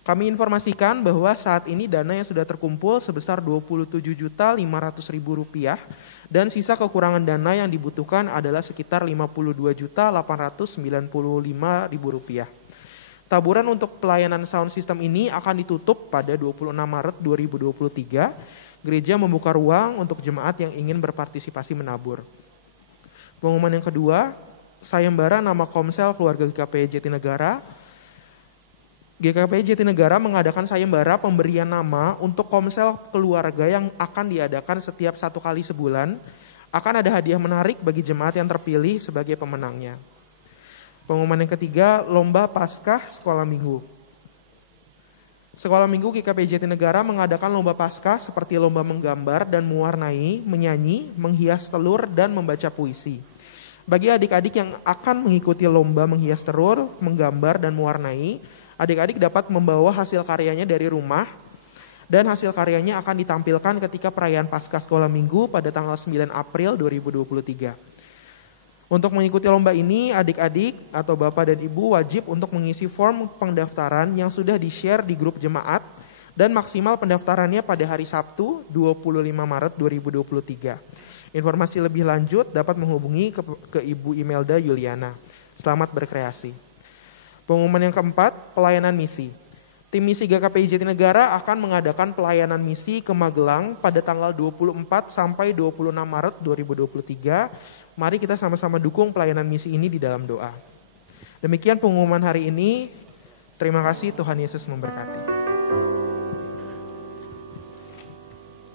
Kami informasikan bahwa saat ini dana yang sudah terkumpul sebesar Rp27.500.000 dan sisa kekurangan dana yang dibutuhkan adalah sekitar Rp52.895.000. Taburan untuk pelayanan sound system ini akan ditutup pada 26 Maret 2023. Gereja membuka ruang untuk jemaat yang ingin berpartisipasi menabur. Pengumuman yang kedua, sayembara nama Komsel Keluarga GKP Jatinegara. GKP Jatinegara mengadakan sayembara pemberian nama untuk Komsel Keluarga yang akan diadakan setiap 1 kali sebulan. Akan ada hadiah menarik bagi jemaat yang terpilih sebagai pemenangnya. Pengumuman yang ketiga, Lomba Paskah Sekolah Minggu. Sekolah Minggu GKP Jatinegara mengadakan lomba Paskah seperti lomba menggambar dan mewarnai, menyanyi, menghias telur, dan membaca puisi. Bagi adik-adik yang akan mengikuti lomba menghias telur, menggambar, dan mewarnai, adik-adik dapat membawa hasil karyanya dari rumah, dan hasil karyanya akan ditampilkan ketika perayaan Paskah Sekolah Minggu pada tanggal 9 April 2023. Untuk mengikuti lomba ini, adik-adik atau bapak dan ibu wajib untuk mengisi form pendaftaran yang sudah di-share di grup jemaat, dan maksimal pendaftarannya pada hari Sabtu 25 Maret 2023. Informasi lebih lanjut dapat menghubungi ke Ibu Imelda Yuliana. Selamat berkreasi. Pengumuman yang keempat, pelayanan misi. Tim misi GKPI Jatinegara akan mengadakan pelayanan misi ke Magelang pada tanggal 24 sampai 26 Maret 2023. Mari kita sama-sama dukung pelayanan misi ini di dalam doa. Demikian pengumuman hari ini. Terima kasih, Tuhan Yesus memberkati.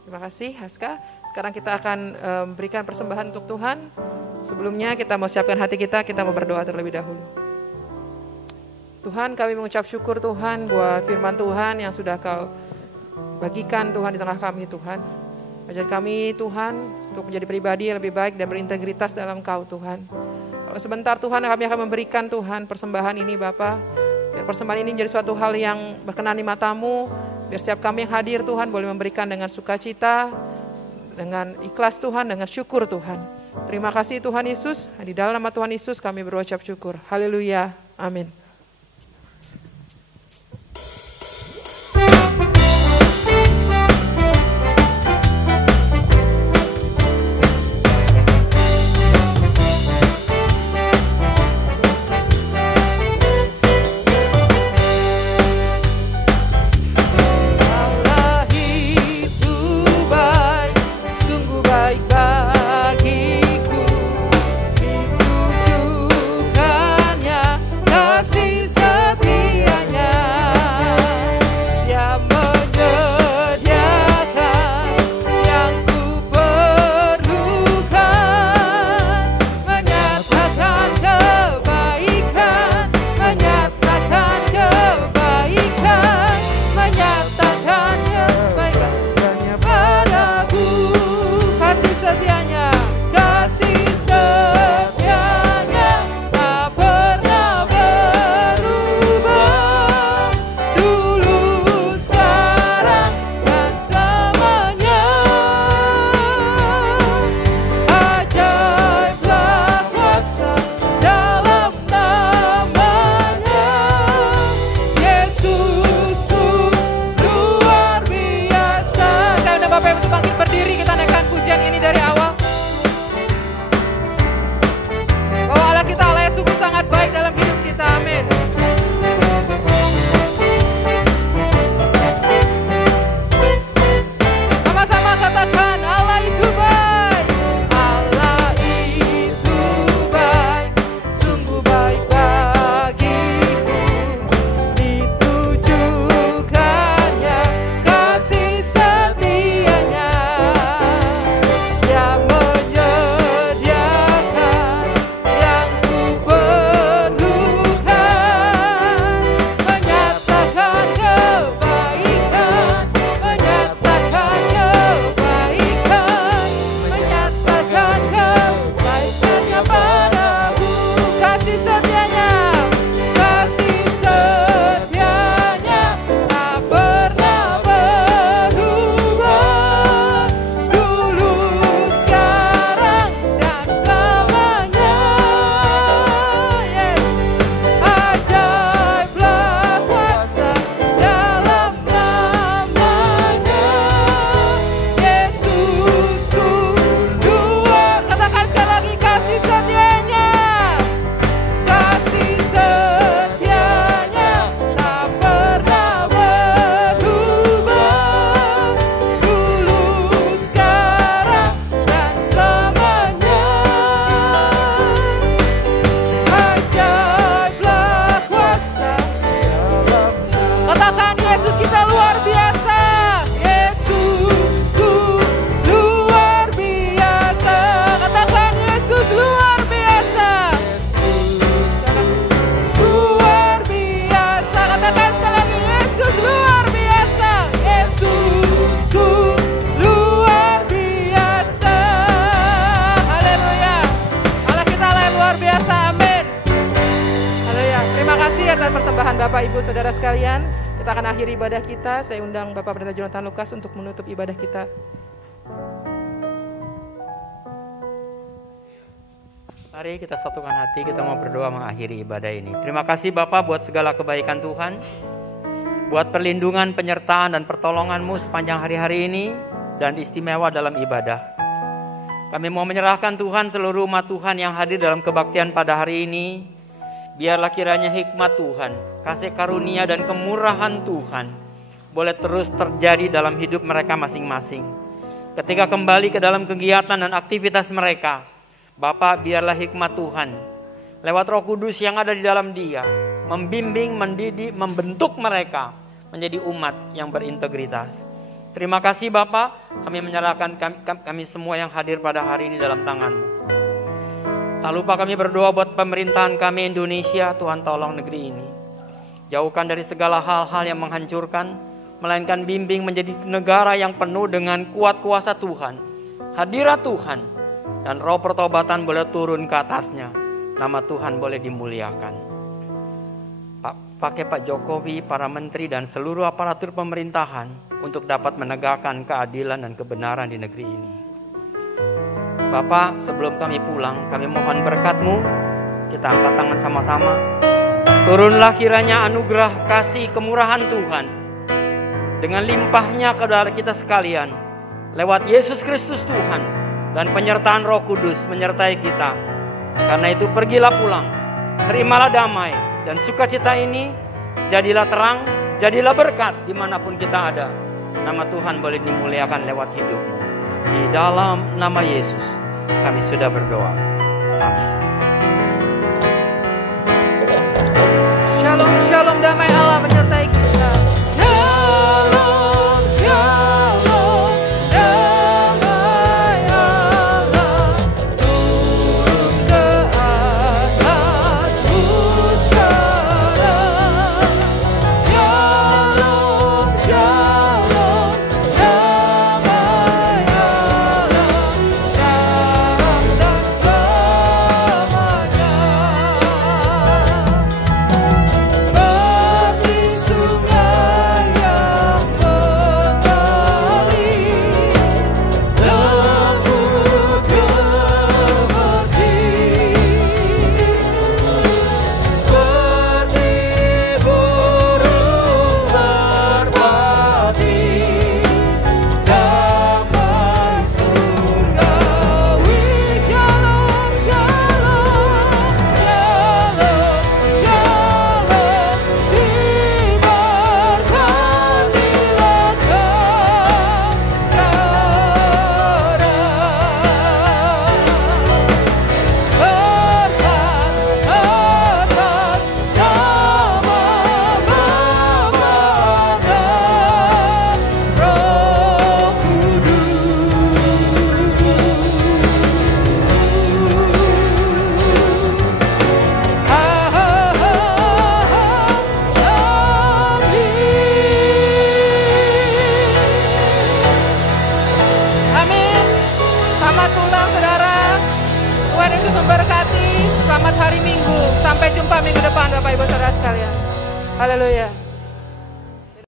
Terima kasih Haska. Sekarang kita akan berikan persembahan untuk Tuhan. Sebelumnya kita mau siapkan hati kita mau berdoa terlebih dahulu. Tuhan, kami mengucap syukur Tuhan buat firman Tuhan yang sudah Kau bagikan Tuhan di tengah kami Tuhan. Ajar kami Tuhan untuk menjadi pribadi yang lebih baik dan berintegritas dalam Kau Tuhan. Kalau sebentar Tuhan kami akan memberikan Tuhan persembahan ini Bapa. Biar persembahan ini menjadi suatu hal yang berkenan di mata-Mu. Biar setiap kami yang hadir Tuhan boleh memberikan dengan sukacita, dengan ikhlas Tuhan, dengan syukur Tuhan. Terima kasih Tuhan Yesus. Di dalam nama Tuhan Yesus kami berucap syukur. Haleluya. Amin. Kasih Tuhan, Bapak Ibu Saudara sekalian, kita akan akhiri ibadah kita. Saya undang Bapak Pendeta Jonathan Lukas untuk menutup ibadah kita. Mari kita satukan hati, kita mau berdoa mengakhiri ibadah ini. Terima kasih Bapak buat segala kebaikan Tuhan, buat perlindungan, penyertaan, dan pertolongan-Mu sepanjang hari-hari ini, dan istimewa dalam ibadah. Kami mau menyerahkan Tuhan seluruh umat Tuhan yang hadir dalam kebaktian pada hari ini. Biarlah kiranya hikmat Tuhan, kasih karunia dan kemurahan Tuhan boleh terus terjadi dalam hidup mereka masing-masing. Ketika kembali ke dalam kegiatan dan aktivitas mereka, Bapak, biarlah hikmat Tuhan lewat Roh Kudus yang ada di dalam dia membimbing, mendidik, membentuk mereka menjadi umat yang berintegritas. Terima kasih Bapak, kami menyerahkan kami semua yang hadir pada hari ini dalam tangan-Mu. Tak lupa kami berdoa buat pemerintahan kami Indonesia. Tuhan tolong negeri ini, jauhkan dari segala hal-hal yang menghancurkan, melainkan bimbing menjadi negara yang penuh dengan kuat kuasa Tuhan, hadirat Tuhan, dan roh pertobatan boleh turun ke atasnya. Nama Tuhan boleh dimuliakan. Pakai Pak Jokowi, para menteri, dan seluruh aparatur pemerintahan untuk dapat menegakkan keadilan dan kebenaran di negeri ini. Bapak, sebelum kami pulang, kami mohon berkat-Mu. Kita angkat tangan sama-sama. Turunlah kiranya anugerah kasih kemurahan Tuhan dengan limpahnya kepada kita sekalian, lewat Yesus Kristus Tuhan, dan penyertaan Roh Kudus menyertai kita. Karena itu pergilah pulang, terimalah damai dan sukacita ini, jadilah terang, jadilah berkat dimanapun kita ada. Nama Tuhan boleh dimuliakan lewat hidupmu. Di dalam nama Yesus kami sudah berdoa. Amin. Shalom, shalom, damai Allah menyertai kita. Shalom, shalom, damai Allah turun ke atasmu sekarang. Shalom, shalom, damai Allah sekarang dan selamanya. Seperti sungai yang mengalir, lembut gemercik, seperti burung merpati, damai surgawi. Shalom, shalom, shalom, shalom, diberkatilah kau sekarang. Berkat atas nama Bapa dan Roh Amin. Selamat pulang saudara. Tuhan Yesus memberkati. Selamat hari Minggu. Sampai jumpa minggu depan Bapak Ibu Saudara sekalian. Haleluya.